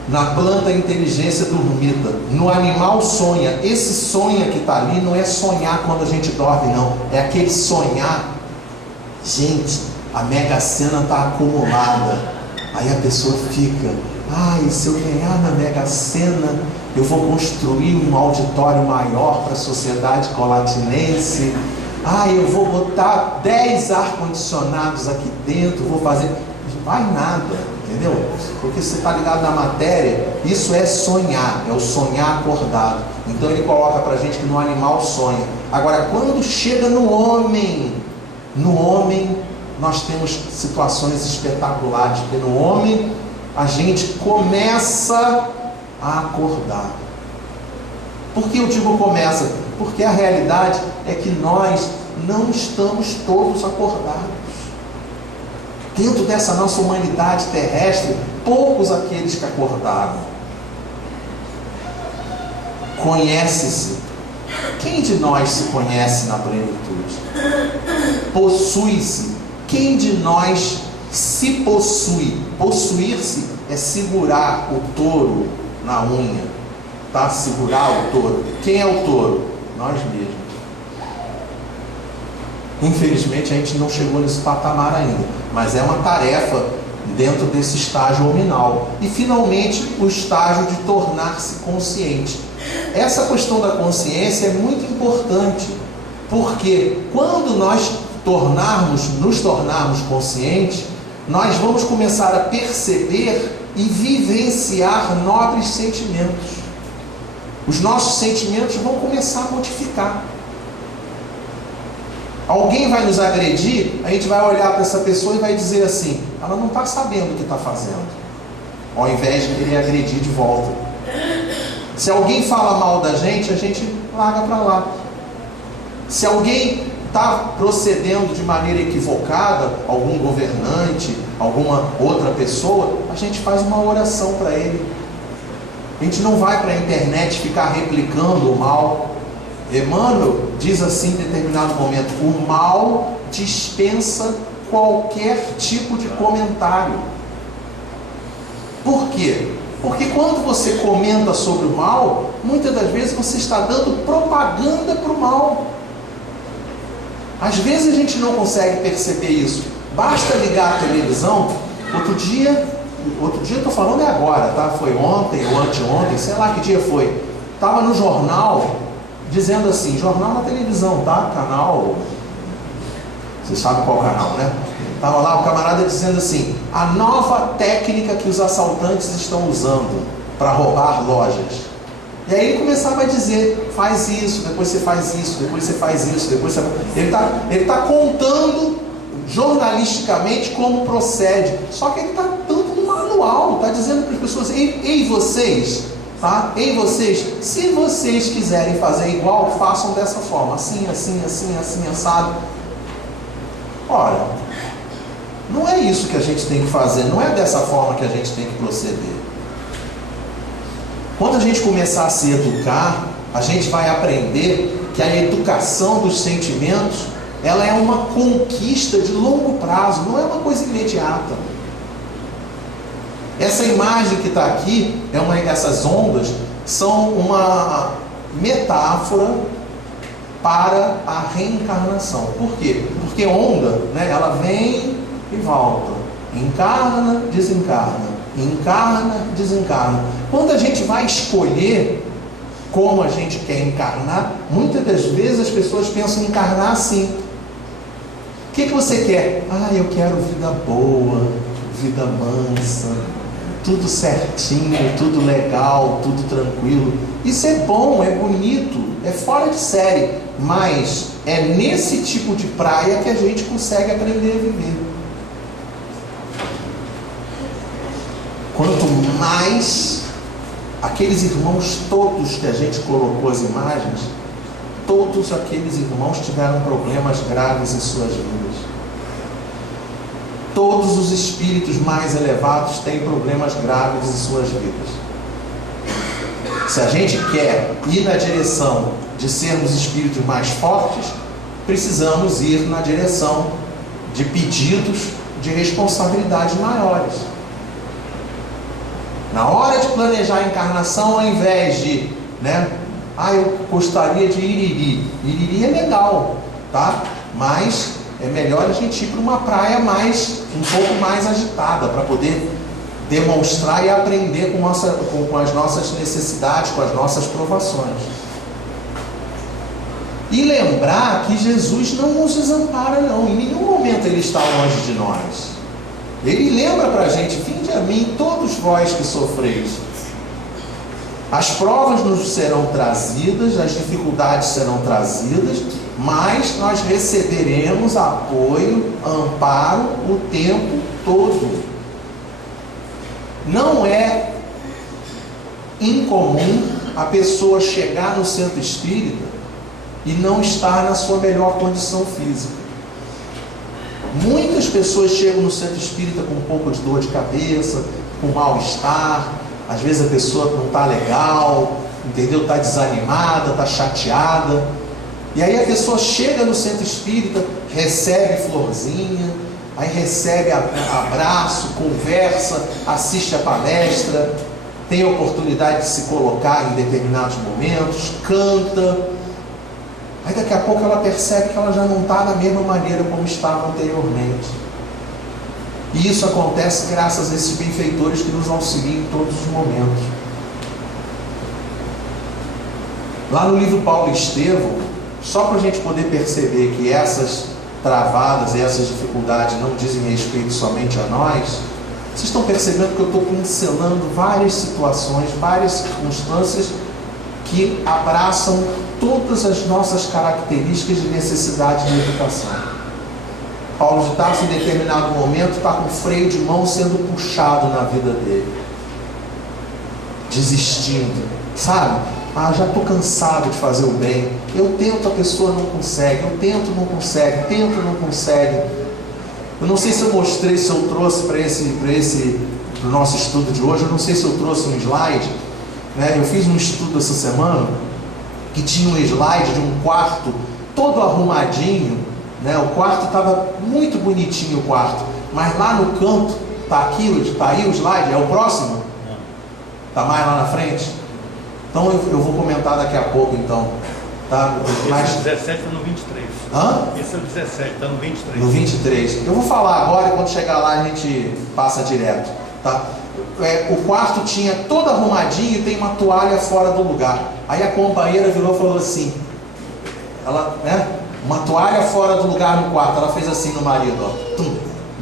Na planta, a inteligência dormita. No animal, sonha. Esse sonha que está ali não é sonhar quando a gente dorme, não. É aquele sonhar: gente, a Mega Sena está acumulada. Aí a pessoa fica: ai, se eu ganhar na Mega Sena, eu vou construir um auditório maior para a sociedade colatinense. Ai, eu vou botar 10 ar-condicionados aqui dentro, vou fazer... Não vai nada, entendeu? Porque você está ligado na matéria. Isso é sonhar, é o sonhar acordado. Então ele coloca para a gente que no animal sonha. Agora, quando chega no homem nós temos situações espetaculares, porque no homem a gente começa a acordar. Por que eu digo começa? Porque a realidade é que nós não estamos todos acordados. Dentro dessa nossa humanidade terrestre, poucos aqueles que acordaram. Conhece-se. Quem de nós se conhece na plenitude? Possui-se. Quem de nós se possui? Possuir-se é segurar o touro na unha, tá? Segurar o touro. Quem é o touro? Nós mesmos. Infelizmente a gente não chegou nesse patamar ainda, mas é uma tarefa dentro desse estágio hominal. E finalmente o estágio de tornar-se consciente. Essa questão da consciência é muito importante, porque quando nós nos tornarmos conscientes, nós vamos começar a perceber e vivenciar nobres sentimentos. Os nossos sentimentos vão começar a modificar. Alguém vai nos agredir, a gente vai olhar para essa pessoa e vai dizer assim: ela não está sabendo o que está fazendo, ao invés de querer agredir de volta. Se alguém fala mal da gente, a gente larga para lá. Se alguém está procedendo de maneira equivocada, algum governante, alguma outra pessoa, a gente faz uma oração para ele. A gente não vai para a internet ficar replicando o mal. Emmanuel diz assim em determinado momento: o mal dispensa qualquer tipo de comentário. Por quê? Porque quando você comenta sobre o mal, muitas das vezes você está dando propaganda para o mal. Às vezes a gente não consegue perceber isso. Basta ligar a televisão. Outro dia eu estou falando é agora, tá? Foi ontem ou anteontem, sei lá que dia foi. Estava no jornal dizendo assim, jornal na televisão, tá? Canal, você sabe qual canal, né? Estava lá o camarada dizendo assim: a nova técnica que os assaltantes estão usando para roubar lojas. E aí ele começava a dizer: faz isso, depois você faz isso, depois você faz isso, depois você... Ele está contando jornalisticamente como procede. Só que ele está dando no manual, está dizendo para as pessoas: ei vocês, tá? Ei vocês, se vocês quiserem fazer igual, façam dessa forma, assim, assim, assim, assim, assado. Olha, não é isso que a gente tem que fazer, não é dessa forma que a gente tem que proceder. Quando a gente começar a se educar, a gente vai aprender que a educação dos sentimentos, ela é uma conquista de longo prazo, não é uma coisa imediata. Essa imagem que está aqui, essas ondas, são uma metáfora para a reencarnação. Por quê? Porque onda, né, ela vem e volta, encarna, desencarna, encarna, desencarna. Quando a gente vai escolher como a gente quer encarnar, muitas das vezes as pessoas pensam em encarnar assim. O que você quer? Eu quero vida boa, vida mansa, tudo certinho, tudo legal, tudo tranquilo. Isso é bom, é bonito, é fora de série, mas é nesse tipo de praia que a gente consegue aprender a viver. Quanto mais aqueles irmãos todos que a gente colocou as imagens, todos aqueles irmãos tiveram problemas graves em suas vidas. Todos os espíritos mais elevados têm problemas graves em suas vidas. Se a gente quer ir na direção de sermos espíritos mais fortes, precisamos ir na direção de pedidos de responsabilidades maiores. Na hora de planejar a encarnação, ao invés de, eu gostaria de Iriri. Iriri é legal, tá? Mas é melhor a gente ir para uma praia um pouco mais agitada, para poder demonstrar e aprender com as nossas necessidades, com as nossas provações. E lembrar que Jesus não nos desampara, não. Em nenhum momento Ele está longe de nós. Ele lembra para a gente: vinde a mim todos vós que sofreis. As provas nos serão trazidas, as dificuldades serão trazidas, mas nós receberemos apoio, amparo o tempo todo. Não é incomum a pessoa chegar no centro espírita e não estar na sua melhor condição física. Muitas pessoas chegam no centro espírita com um pouco de dor de cabeça, com mal-estar. Às vezes a pessoa não está legal, entendeu? Está desanimada, está chateada. E aí a pessoa chega no centro espírita, recebe florzinha, aí recebe abraço, conversa, assiste a palestra, tem a oportunidade de se colocar em determinados momentos, canta. Aí daqui a pouco ela percebe que ela já não está da mesma maneira como estava anteriormente. E isso acontece graças a esses benfeitores que nos auxiliam em todos os momentos. Lá no livro Paulo e Estevão, só para a gente poder perceber que essas travadas e essas dificuldades não dizem respeito somente a nós, vocês estão percebendo que eu estou pincelando várias situações, várias circunstâncias que abraçam todas as nossas características de necessidade de educação. Paulo de Tarso, em determinado momento, está com o freio de mão sendo puxado na vida dele, desistindo, sabe? Já estou cansado de fazer o bem. Eu tento, a pessoa não consegue. Eu tento, não consegue. Tento, não consegue. Eu não sei se eu mostrei, se eu trouxe para o nosso estudo de hoje. Eu não sei se eu trouxe um slide. Eu fiz um estudo essa semana que tinha um slide de um quarto todo arrumadinho. O quarto estava muito bonitinho, o quarto. Mas lá no canto, está aí o slide. É o próximo? Está mais lá na frente? Então eu vou comentar daqui a pouco, então. Tá? Mas... Esse é o 17 está no 23. Esse é o 17, está no 23. No 23. Eu vou falar agora e quando chegar lá a gente passa direto. Tá? O quarto tinha todo arrumadinho e tem uma toalha fora do lugar. Aí a companheira virou e falou assim, uma toalha fora do lugar no quarto. Ela fez assim no marido,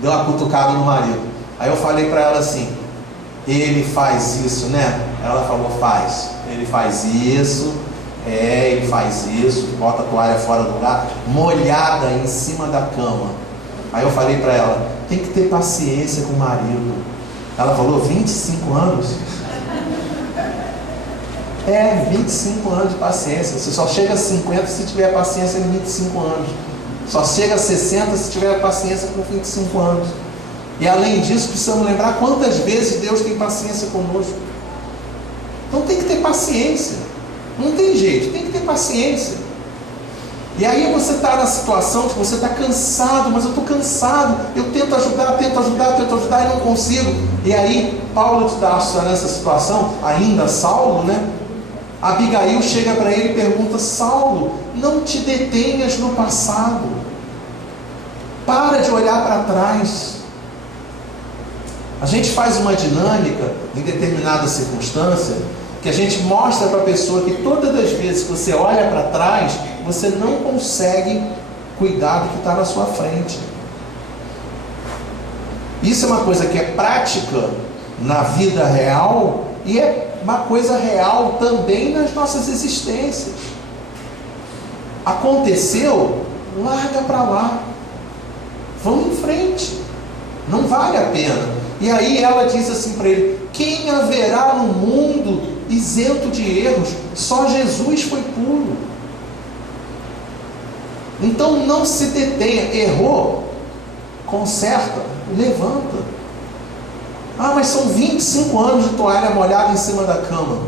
deu uma cutucada no marido. Aí eu falei para ela assim: ele faz isso, né? Ela falou: faz. Ele faz isso, ele faz isso, bota a toalha fora do lugar, molhada em cima da cama. Aí eu falei para ela: tem que ter paciência com o marido. Ela falou: 25 anos? 25 anos de paciência. Você só chega a 50 se tiver paciência em 25 anos. Só chega a 60 se tiver paciência com 25 anos. E além disso, precisamos lembrar quantas vezes Deus tem paciência conosco. Então tem que ter paciência. Não tem jeito, tem que ter paciência. E aí você está na situação que você está cansado, mas eu estou cansado, eu tento ajudar e não consigo. E aí Paulo de Tarso está nessa situação, ainda Saulo, Abigail chega para ele e pergunta: Saulo, não te detenhas no passado, para de olhar para trás. A gente faz uma dinâmica em determinada circunstância Que a gente mostra para a pessoa que todas as vezes que você olha para trás, você não consegue cuidar do que está na sua frente. Isso é uma coisa que é prática na vida real e é uma coisa real também nas nossas existências. Aconteceu, larga para lá. Vamos em frente. Não vale a pena. E aí ela diz assim para ele: quem haverá no mundo isento de erros? Só Jesus foi puro. Então não se detenha. Errou, conserta, levanta. Ah, mas são 25 anos de toalha molhada em cima da cama.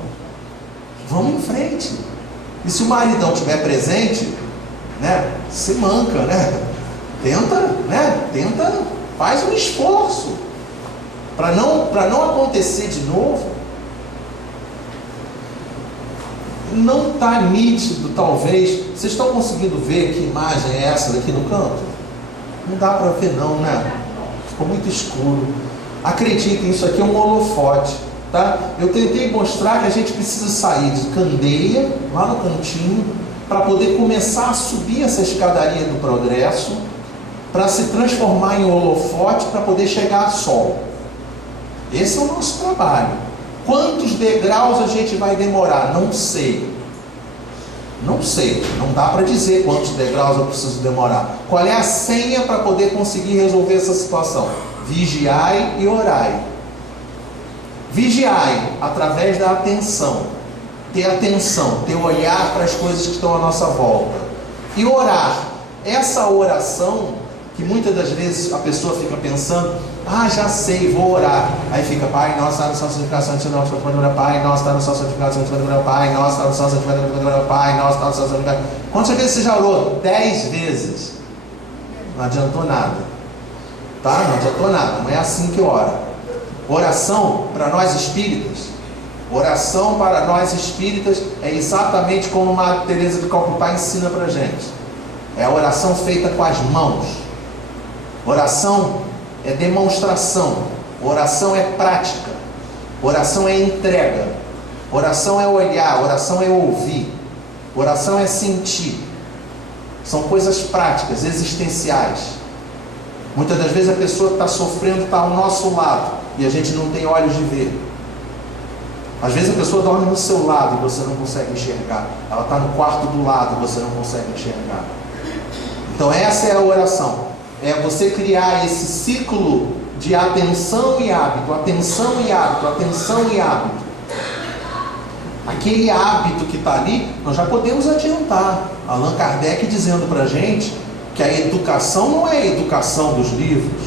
Vamos em frente. E se o maridão estiver presente, se manca, Tenta, faz um esforço para não acontecer de novo. Não está nítido, talvez. Vocês estão conseguindo ver que imagem é essa daqui no canto? Não dá para ver não, Ficou muito escuro. Acreditem, isso aqui é um holofote, tá? Eu tentei mostrar que a gente precisa sair de candeia, lá no cantinho, para poder começar a subir essa escadaria do progresso, para se transformar em holofote, para poder chegar ao sol. Esse é o nosso trabalho. Quantos degraus a gente vai demorar? Não sei. Não dá para dizer quantos degraus eu preciso demorar. Qual é a senha para poder conseguir resolver essa situação? Vigiai e orai. Vigiai através da atenção. Ter olhar para as coisas que estão à nossa volta. E orar. Essa oração, que muitas das vezes a pessoa fica pensando: já sei, vou orar. Aí fica: Pai nosso, está no céu, santificado seja o nome, Pai nosso, está no céu, santificado seja o nome, Pai nosso, está no céu, santificado seja o nome, Pai nosso, está no céu, santificado. Quantas vezes você já orou? 10 vezes. Não adiantou nada. Tá? Não adiantou nada. Não é assim que ora. Oração para nós espíritas. Oração para nós espíritas é exatamente como Madre Teresa de Calcutá ensina para a gente. É a oração feita com as mãos. Oração é demonstração. Oração é prática. Oração é entrega. Oração é olhar. Oração é ouvir. Oração é sentir. São coisas práticas, existenciais. Muitas das vezes a pessoa que está sofrendo está ao nosso lado e a gente não tem olhos de ver. Às vezes a pessoa dorme no seu lado e você não consegue enxergar. Ela está no quarto do lado e você não consegue enxergar. Então essa é a oração. É você criar esse ciclo de atenção e hábito, atenção e hábito, atenção e hábito. Aquele hábito que está ali, nós já podemos adiantar. Allan Kardec dizendo para a gente que a educação não é a educação dos livros.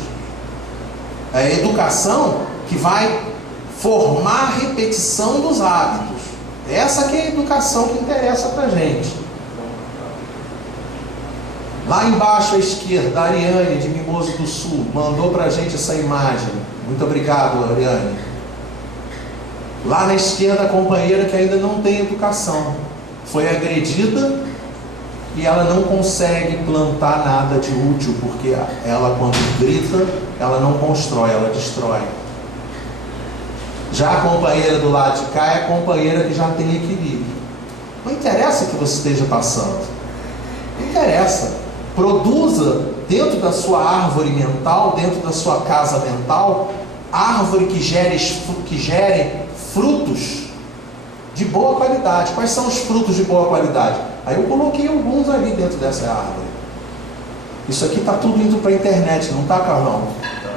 É a educação que vai formar a repetição dos hábitos. Essa que é a educação que interessa para a gente. Lá embaixo à esquerda, a Ariane de Mimoso do Sul mandou para a gente essa imagem. Muito obrigado, Ariane. Lá na esquerda, a companheira que ainda não tem educação. Foi agredida e ela não consegue plantar nada de útil, porque ela, quando grita, ela não constrói, ela destrói. Já a companheira do lado de cá é a companheira que já tem equilíbrio. Não interessa o que você esteja passando. Não interessa. Produza dentro da sua árvore mental, dentro da sua casa mental, árvore que gerem frutos de boa qualidade. Quais são os frutos de boa qualidade? Aí eu coloquei alguns ali dentro dessa árvore. Isso aqui está tudo indo para a internet, não está, Carlão?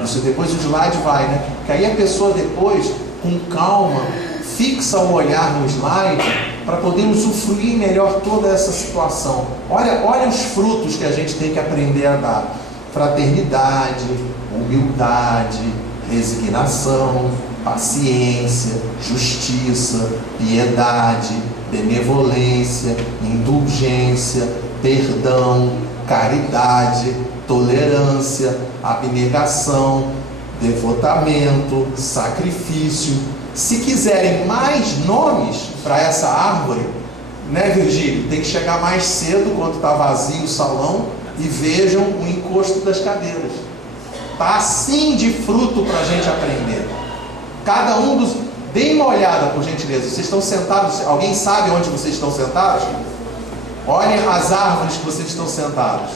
Isso depois o slide vai, né? Que aí a pessoa depois, com calma, fixa o olhar no slide para poder usufruir melhor toda essa situação. Olha os frutos que a gente tem que aprender a dar: fraternidade, humildade, resignação, paciência, justiça, piedade, benevolência, indulgência, perdão, caridade, tolerância, abnegação, devotamento, sacrifício. Se quiserem mais nomes para essa árvore, né, Virgílio? Tem que chegar mais cedo, quando está vazio o salão, e vejam o encosto das cadeiras. Está assim de fruto para a gente aprender. Cada um dos... Deem uma olhada, por gentileza. Vocês estão sentados? Alguém sabe onde vocês estão sentados? Olhem as árvores que vocês estão sentados.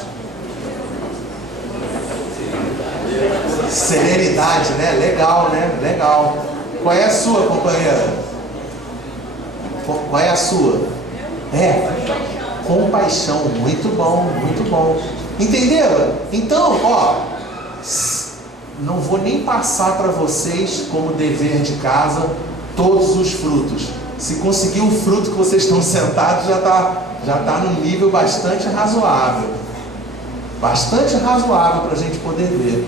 Serenidade, né? Legal, né? Legal. Qual é a sua, companheira? Qual é a sua? Compaixão. Muito bom, muito bom. Entenderam? Então, não vou nem passar para vocês como dever de casa todos os frutos. Se conseguir o fruto que vocês estão sentados, já está num nível bastante razoável. Bastante razoável para a gente poder ver.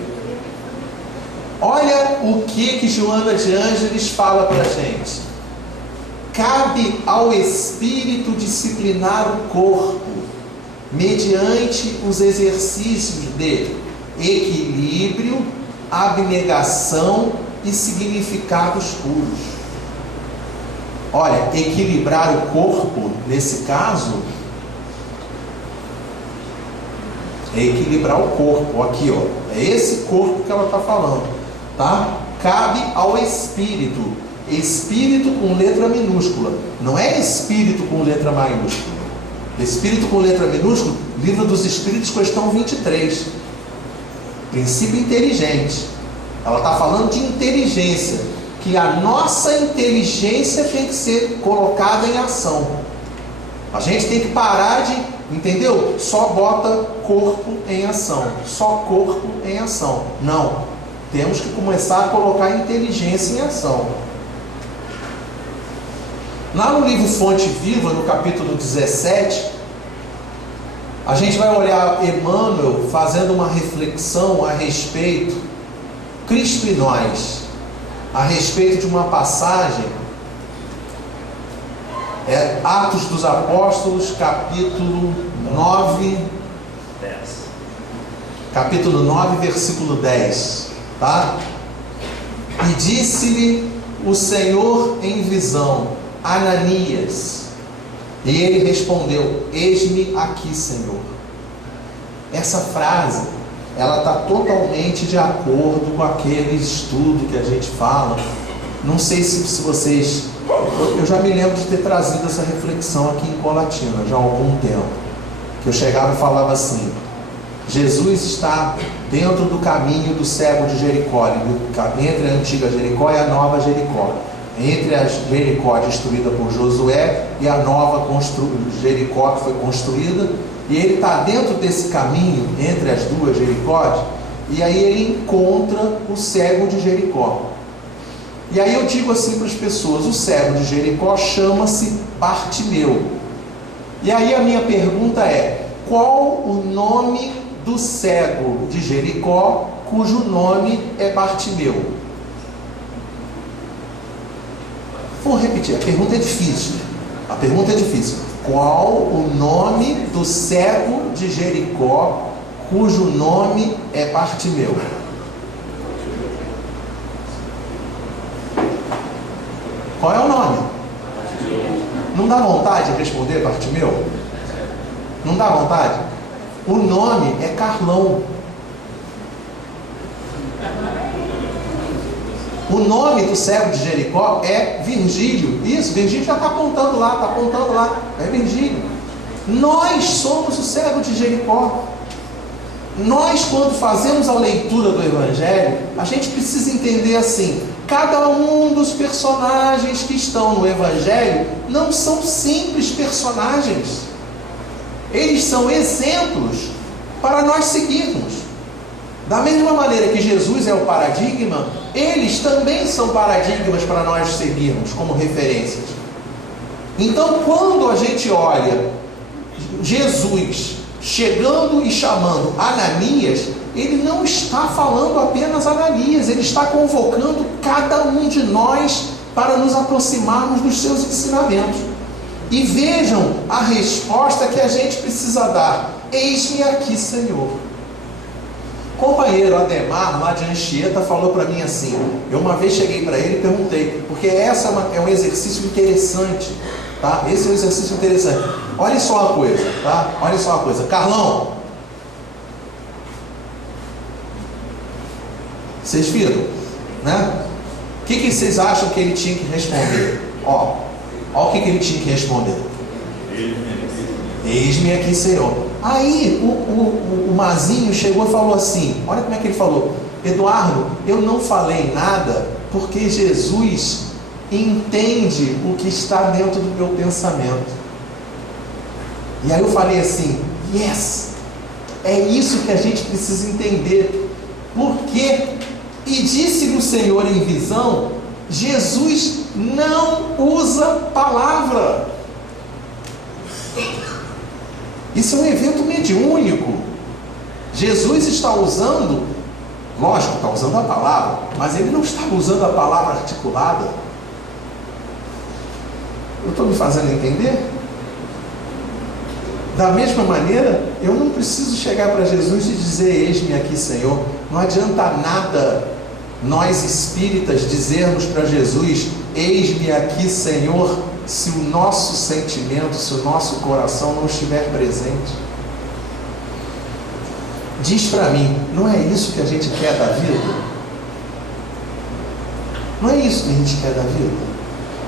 Olha o que Joana de Ângeles fala para a gente. Cabe ao espírito disciplinar o corpo mediante os exercícios de equilíbrio, abnegação e significados puros. Olha, equilibrar o corpo, nesse caso, é equilibrar o corpo. Aqui, é esse corpo que ela está falando, tá? Cabe ao espírito. Espírito com letra minúscula. Não é espírito com letra maiúscula. Espírito com letra minúscula, Livro dos Espíritos, questão 23. Princípio inteligente. Ela está falando de inteligência, que a nossa inteligência tem que ser colocada em ação. A gente tem que parar de, entendeu? Só bota corpo em ação, só corpo em ação. Não, temos que começar a colocar inteligência em ação. Lá no livro Fonte Viva, no capítulo 17, a gente vai olhar Emmanuel fazendo uma reflexão a respeito, Cristo e nós, a respeito de uma passagem, Atos dos Apóstolos, capítulo 9, capítulo 9, versículo 10, tá? E disse-lhe o Senhor em visão: Ananias. E ele respondeu: eis-me aqui, Senhor. Essa frase, ela está totalmente de acordo com aquele estudo que a gente fala. Não sei se vocês... Eu já me lembro de ter trazido essa reflexão aqui em Colatina, já há algum tempo. Que eu chegava e falava assim: Jesus está dentro do caminho do cego de Jericó, entre a antiga Jericó e a nova Jericó. Entre a Jericó destruída por Josué e a nova Jericó que foi construída, e ele está dentro desse caminho entre as duas Jericós, e aí ele encontra o cego de Jericó. E aí eu digo assim para as pessoas: o cego de Jericó chama-se Bartimeu. E aí a minha pergunta é: qual o nome do cego de Jericó cujo nome é Bartimeu? Vou repetir, a pergunta é difícil. A pergunta é difícil. Qual o nome do cego de Jericó cujo nome é Bartimeu? Qual é o nome? Não dá vontade de responder Bartimeu? Não dá vontade? O nome é Carlão. O nome do cego de Jericó é Virgílio. Isso, Virgílio já está apontando lá, é Virgílio. Nós somos o cego de Jericó. Nós, quando fazemos a leitura do Evangelho, a gente precisa entender assim: cada um dos personagens que estão no Evangelho não são simples personagens. Eles são exemplos para nós seguirmos. Da mesma maneira que Jesus é o paradigma, eles também são paradigmas para nós seguirmos como referências. Então, quando a gente olha Jesus chegando e chamando Ananias, ele não está falando apenas Ananias, ele está convocando cada um de nós para nos aproximarmos dos seus ensinamentos. E vejam a resposta que a gente precisa dar: eis-me aqui, Senhor. Companheiro Ademar, lá de Anchieta, falou para mim assim, eu uma vez cheguei para ele e perguntei, porque essa é um exercício interessante, tá? Esse é um exercício interessante. Olha só uma coisa, tá? Olha só uma coisa. Carlão, vocês viram, né? que vocês acham que ele tinha que responder? Ó o que ele tinha que responder. Eis-me aqui, Senhor. Aí o Mazinho chegou e falou assim, olha como é que ele falou: Eduardo, eu não falei nada porque Jesus entende o que está dentro do meu pensamento. E aí eu falei assim, yes, é isso que a gente precisa entender. Porque, e disse-lhe o Senhor em visão, Jesus não usa palavra. Isso é um evento mediúnico. Jesus está usando, lógico, está usando a palavra, mas ele não está usando a palavra articulada. Eu estou me fazendo entender? Da mesma maneira, eu não preciso chegar para Jesus e dizer, eis-me aqui, Senhor. Não adianta nada nós espíritas dizermos para Jesus, eis-me aqui, Senhor, se o nosso sentimento, se o nosso coração não estiver presente. Diz para mim, não é isso que a gente quer da vida? Não é isso que a gente quer da vida?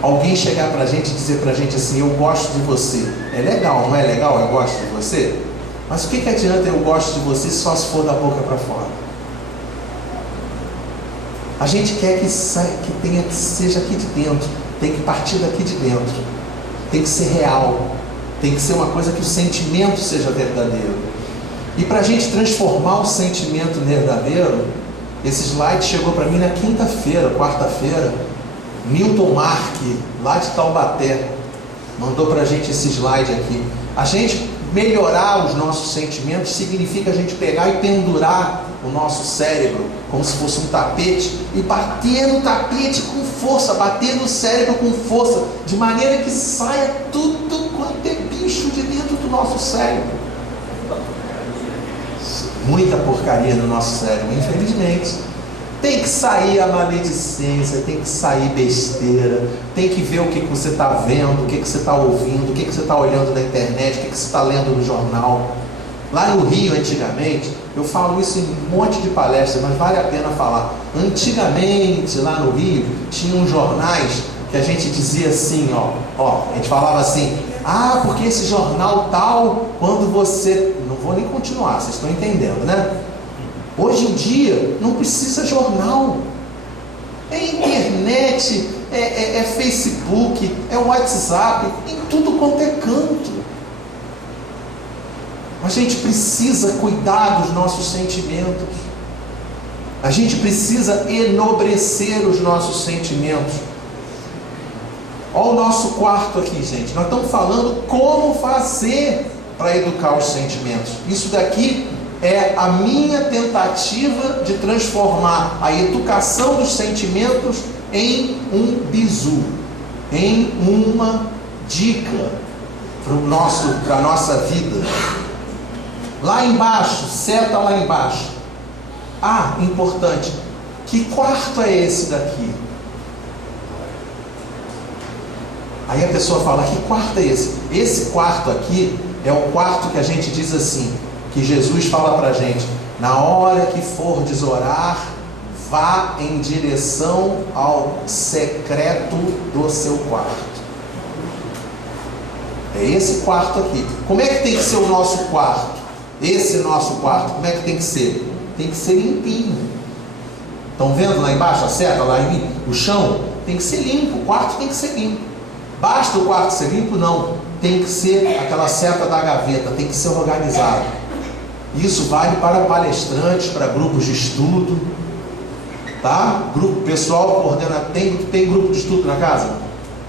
Alguém chegar para a gente e dizer para a gente assim, eu gosto de você. É legal, não é legal? Eu gosto de você. Mas o que adianta eu gosto de você só se for da boca para fora? A gente quer que seja aqui de dentro. Tem que partir daqui de dentro. Tem que ser real. Tem que ser uma coisa que o sentimento seja verdadeiro. E para a gente transformar o sentimento verdadeiro, esse slide chegou para mim na quinta-feira, quarta-feira. Milton Mark, lá de Taubaté, mandou para a gente esse slide aqui. A gente melhorar os nossos sentimentos significa a gente pegar e pendurar o nosso cérebro como se fosse um tapete e bater no tapete com força, bater no cérebro com força, de maneira que saia tudo quanto é bicho de dentro do nosso cérebro. Muita porcaria no nosso cérebro, infelizmente. Tem que sair a maledicência, tem que sair besteira, tem que ver o que você está vendo, o que você está ouvindo, o que você está olhando na internet, o que você está lendo no jornal. Lá no Rio, antigamente, eu falo isso em um monte de palestras, mas vale a pena falar. Antigamente, lá no Rio, tinha uns jornais que a gente dizia assim, a gente falava assim, porque esse jornal tal, quando você... Não vou nem continuar, vocês estão entendendo, né? Hoje em dia, não precisa jornal. É internet, é Facebook, é WhatsApp, em tudo quanto é canto. A gente precisa cuidar dos nossos sentimentos. A gente precisa enobrecer os nossos sentimentos. Olha o nosso quarto aqui, gente. Nós estamos falando como fazer para educar os sentimentos. Isso daqui é a minha tentativa de transformar a educação dos sentimentos em um bizu, em uma dica para a nossa vida. Lá embaixo, seta lá embaixo. Importante. Que quarto é esse daqui? Aí a pessoa fala, que quarto é esse? Esse quarto aqui é o quarto que a gente diz assim, que Jesus fala para a gente, na hora que fordes orar, vá em direção ao secreto do seu quarto. É esse quarto aqui. Como é que tem que ser o nosso quarto? Esse nosso quarto, como é que tem que ser? Tem que ser limpinho. Estão vendo lá embaixo a seta? Lá em o chão? Tem que ser limpo, o quarto tem que ser limpo. Basta o quarto ser limpo? Não. Tem que ser aquela seta da gaveta, tem que ser organizado. Isso vale para palestrantes, para grupos de estudo, tá? Grupo pessoal coordena. Tem grupo de estudo na casa?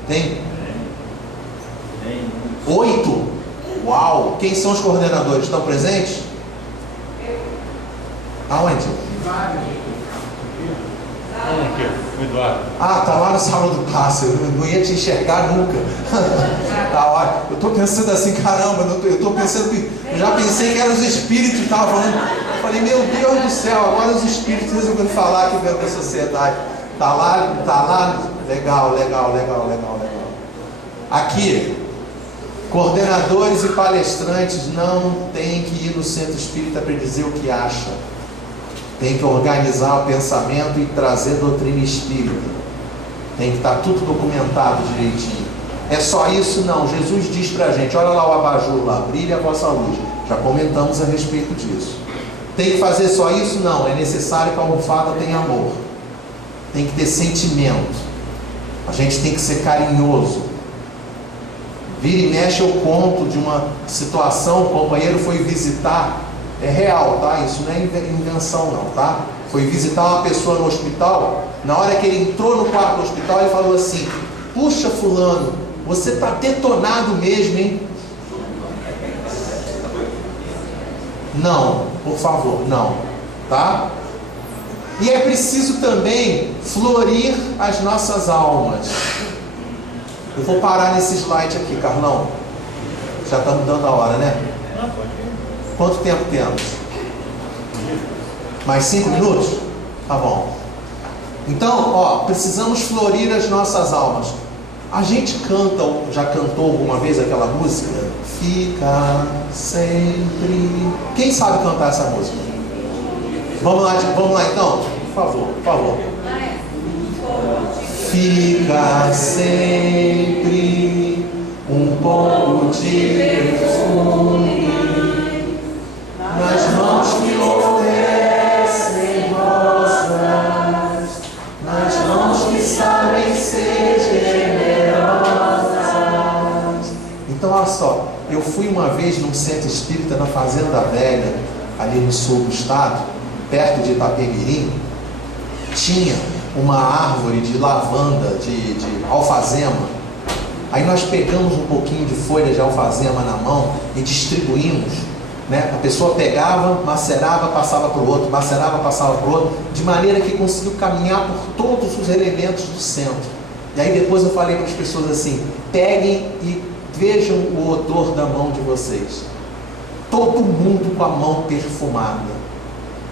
Tem? 8? Uau! Quem são os coordenadores? Estão presentes? Aonde? Eduardo. Tá lá no salão do passe. Eu não ia te enxergar nunca. Tá lá. Eu estou pensando assim, caramba, eu estou pensando que. Eu já pensei que eram os espíritos que estavam falando. Eu falei, meu Deus do céu, agora os espíritos resolveram falar aqui dentro da sociedade. Tá lá. Legal. Aqui, coordenadores e palestrantes não têm que ir no centro espírita para dizer o que acha. Tem que organizar o pensamento e trazer doutrina espírita. Tem que estar tudo documentado direitinho. É só isso? Não. Jesus diz para a gente, olha lá o abajur lá, brilha a vossa luz. Já comentamos a respeito disso. Tem que fazer só isso? Não. É necessário que a almofada tenha amor. Tem que ter sentimento. A gente tem que ser carinhoso. Vira e mexe, eu conto de uma situação, o companheiro foi visitar, é real, tá? Isso não é invenção não, tá? Foi visitar uma pessoa no hospital, na hora que ele entrou no quarto do hospital, ele falou assim, puxa fulano, você tá detonado mesmo, hein? Não, por favor, não, tá? E é preciso também florir as nossas almas. Eu vou parar nesse slide aqui, Carlão. Já estamos dando a hora, né? Quanto tempo temos? Mais 5 minutos? Tá bom. Então, ó, precisamos florir as nossas almas. A gente canta, já cantou alguma vez aquela música? Fica sempre... Quem sabe cantar essa música? Vamos lá então? Por favor, por favor. Fica sempre um pouco de perfume nas mãos que oferecem rosas, nas mãos que sabem ser generosas. Então, olha só, eu fui uma vez num centro espírita na Fazenda Velha, ali no sul do estado, perto de Itapemirim. Tinha uma árvore de lavanda, de alfazema. Aí nós pegamos um pouquinho de folha de alfazema na mão e distribuímos, né? A pessoa pegava, macerava, passava para o outro, macerava, passava para o outro, de maneira que conseguiu caminhar por todos os elementos do centro. E aí depois eu falei para as pessoas assim, peguem e vejam o odor da mão de vocês. Todo mundo com a mão perfumada.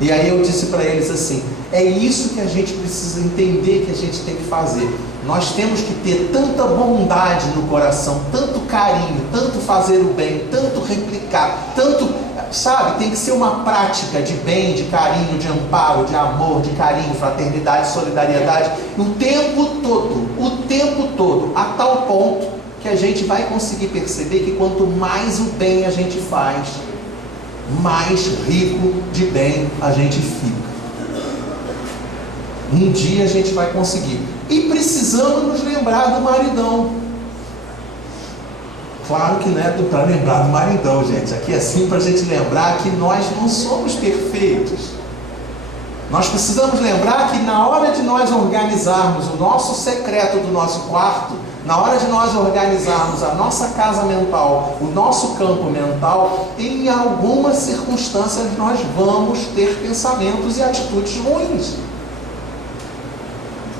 E aí eu disse para eles assim, é isso que a gente precisa entender que a gente tem que fazer. Nós temos que ter tanta bondade no coração, tanto carinho, tanto fazer o bem, tanto replicar, tanto, sabe, tem que ser uma prática de bem, de carinho, de amparo, de amor, de carinho, fraternidade, solidariedade, o tempo todo, a tal ponto que a gente vai conseguir perceber que quanto mais o bem a gente faz, mais rico de bem a gente fica. Um dia a gente vai conseguir. E precisamos nos lembrar do maridão. Claro que não é para lembrar do maridão, gente. Aqui é sim para a gente lembrar que nós não somos perfeitos. Nós precisamos lembrar que na hora de nós organizarmos o nosso secreto do nosso quarto, na hora de nós organizarmos a nossa casa mental, o nosso campo mental, em algumas circunstâncias nós vamos ter pensamentos e atitudes ruins.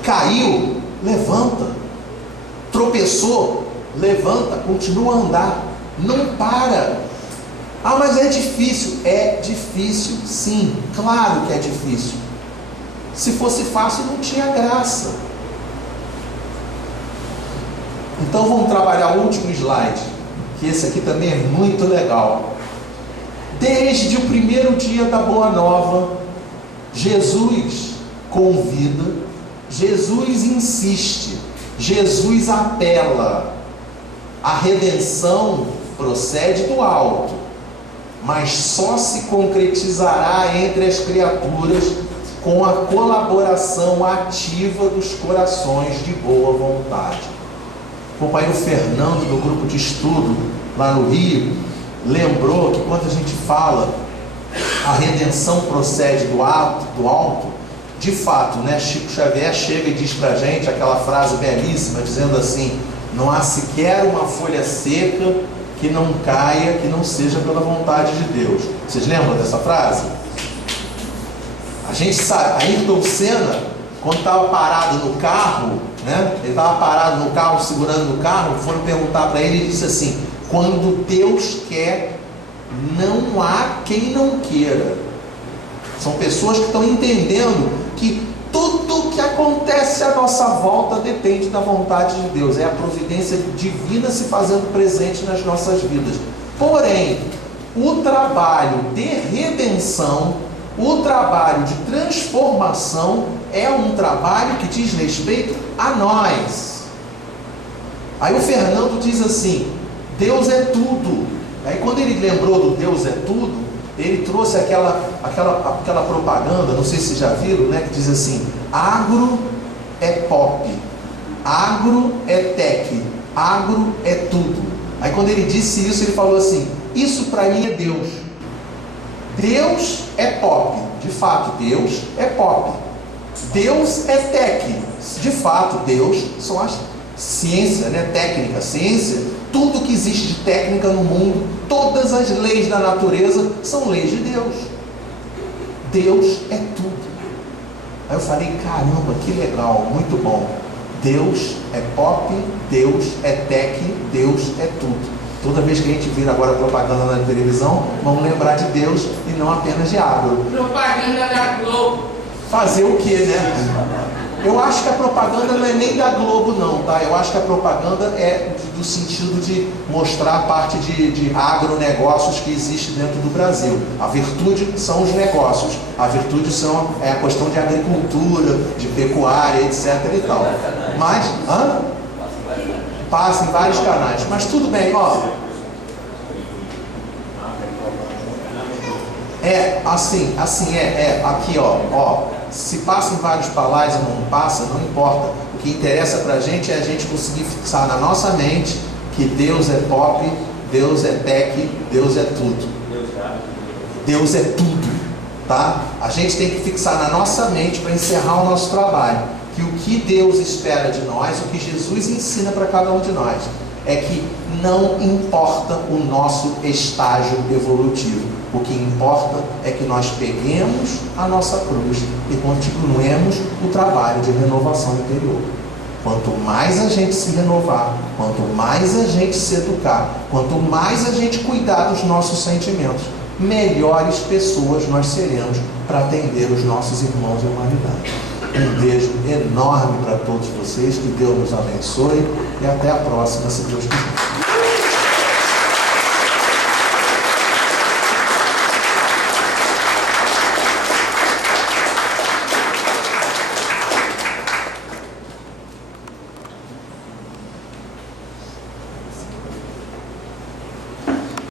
Caiu, levanta. Tropeçou, levanta, continua a andar. Não para. Ah, mas é difícil. É difícil, sim. Claro que é difícil. Se fosse fácil, não tinha graça. Então vamos trabalhar o último slide, que esse aqui também é muito legal. Desde o primeiro dia da Boa Nova, Jesus convida, Jesus insiste, Jesus apela. A redenção procede do alto, mas só se concretizará entre as criaturas com a colaboração ativa dos corações de boa vontade. O companheiro Fernando, do grupo de estudo lá no Rio, lembrou que quando a gente fala a redenção procede do alto, de fato, né? Chico Xavier chega e diz pra gente aquela frase belíssima, dizendo assim, não há sequer uma folha seca que não caia, que não seja pela vontade de Deus. Vocês lembram dessa frase? A gente sabe, Ayrton Senna, quando estava parado no carro, né? Ele estava parado no carro, segurando no carro, foram perguntar para ele, ele disse assim, quando Deus quer, não há quem não queira. São pessoas que estão entendendo que tudo que acontece à nossa volta depende da vontade de Deus, é a providência divina se fazendo presente nas nossas vidas. Porém, o trabalho de redenção, o trabalho de transformação é um trabalho que diz respeito a nós. Aí o Fernando diz assim: Deus é tudo. Aí quando ele lembrou do Deus é tudo, ele trouxe aquela propaganda, não sei se já viram, né, que diz assim: agro é pop, agro é tech, agro é tudo. Aí quando ele disse isso, ele falou assim: isso para mim é Deus. Deus é pop, de fato Deus é pop. Deus é tech, de fato Deus são as ciência, né? Técnica, ciência, tudo que existe de técnica no mundo, todas as leis da natureza são leis de Deus. Deus é tudo. Aí eu falei: caramba, que legal, muito bom. Deus é pop, Deus é tech, Deus é tudo. Toda vez que a gente vira agora propaganda na televisão, vamos lembrar de Deus e não apenas de agro. Propaganda da Globo. Fazer o que, né? Eu acho que a propaganda não é nem da Globo não, tá? Eu acho que a propaganda é do sentido de mostrar a parte de agronegócios que existe dentro do Brasil. A virtude são os negócios, a virtude é a questão de agricultura, de pecuária, etc e tal. Mas, passa em vários canais, mas tudo bem, ó. Aqui, ó, se passa em vários paláis ou não passa, não importa. O que interessa pra gente é a gente conseguir fixar na nossa mente que Deus é pop, Deus é tech, Deus é tudo. Deus é tudo, tá? A gente tem que fixar na nossa mente para encerrar o nosso trabalho, que o que Deus espera de nós, o que Jesus ensina para cada um de nós, é que não importa o nosso estágio evolutivo. O que importa é que nós peguemos a nossa cruz e continuemos o trabalho de renovação interior. Quanto mais a gente se renovar, quanto mais a gente se educar, quanto mais a gente cuidar dos nossos sentimentos, melhores pessoas nós seremos para atender os nossos irmãos da humanidade. Um beijo enorme para todos vocês, que Deus nos abençoe e até a próxima, se Deus quiser.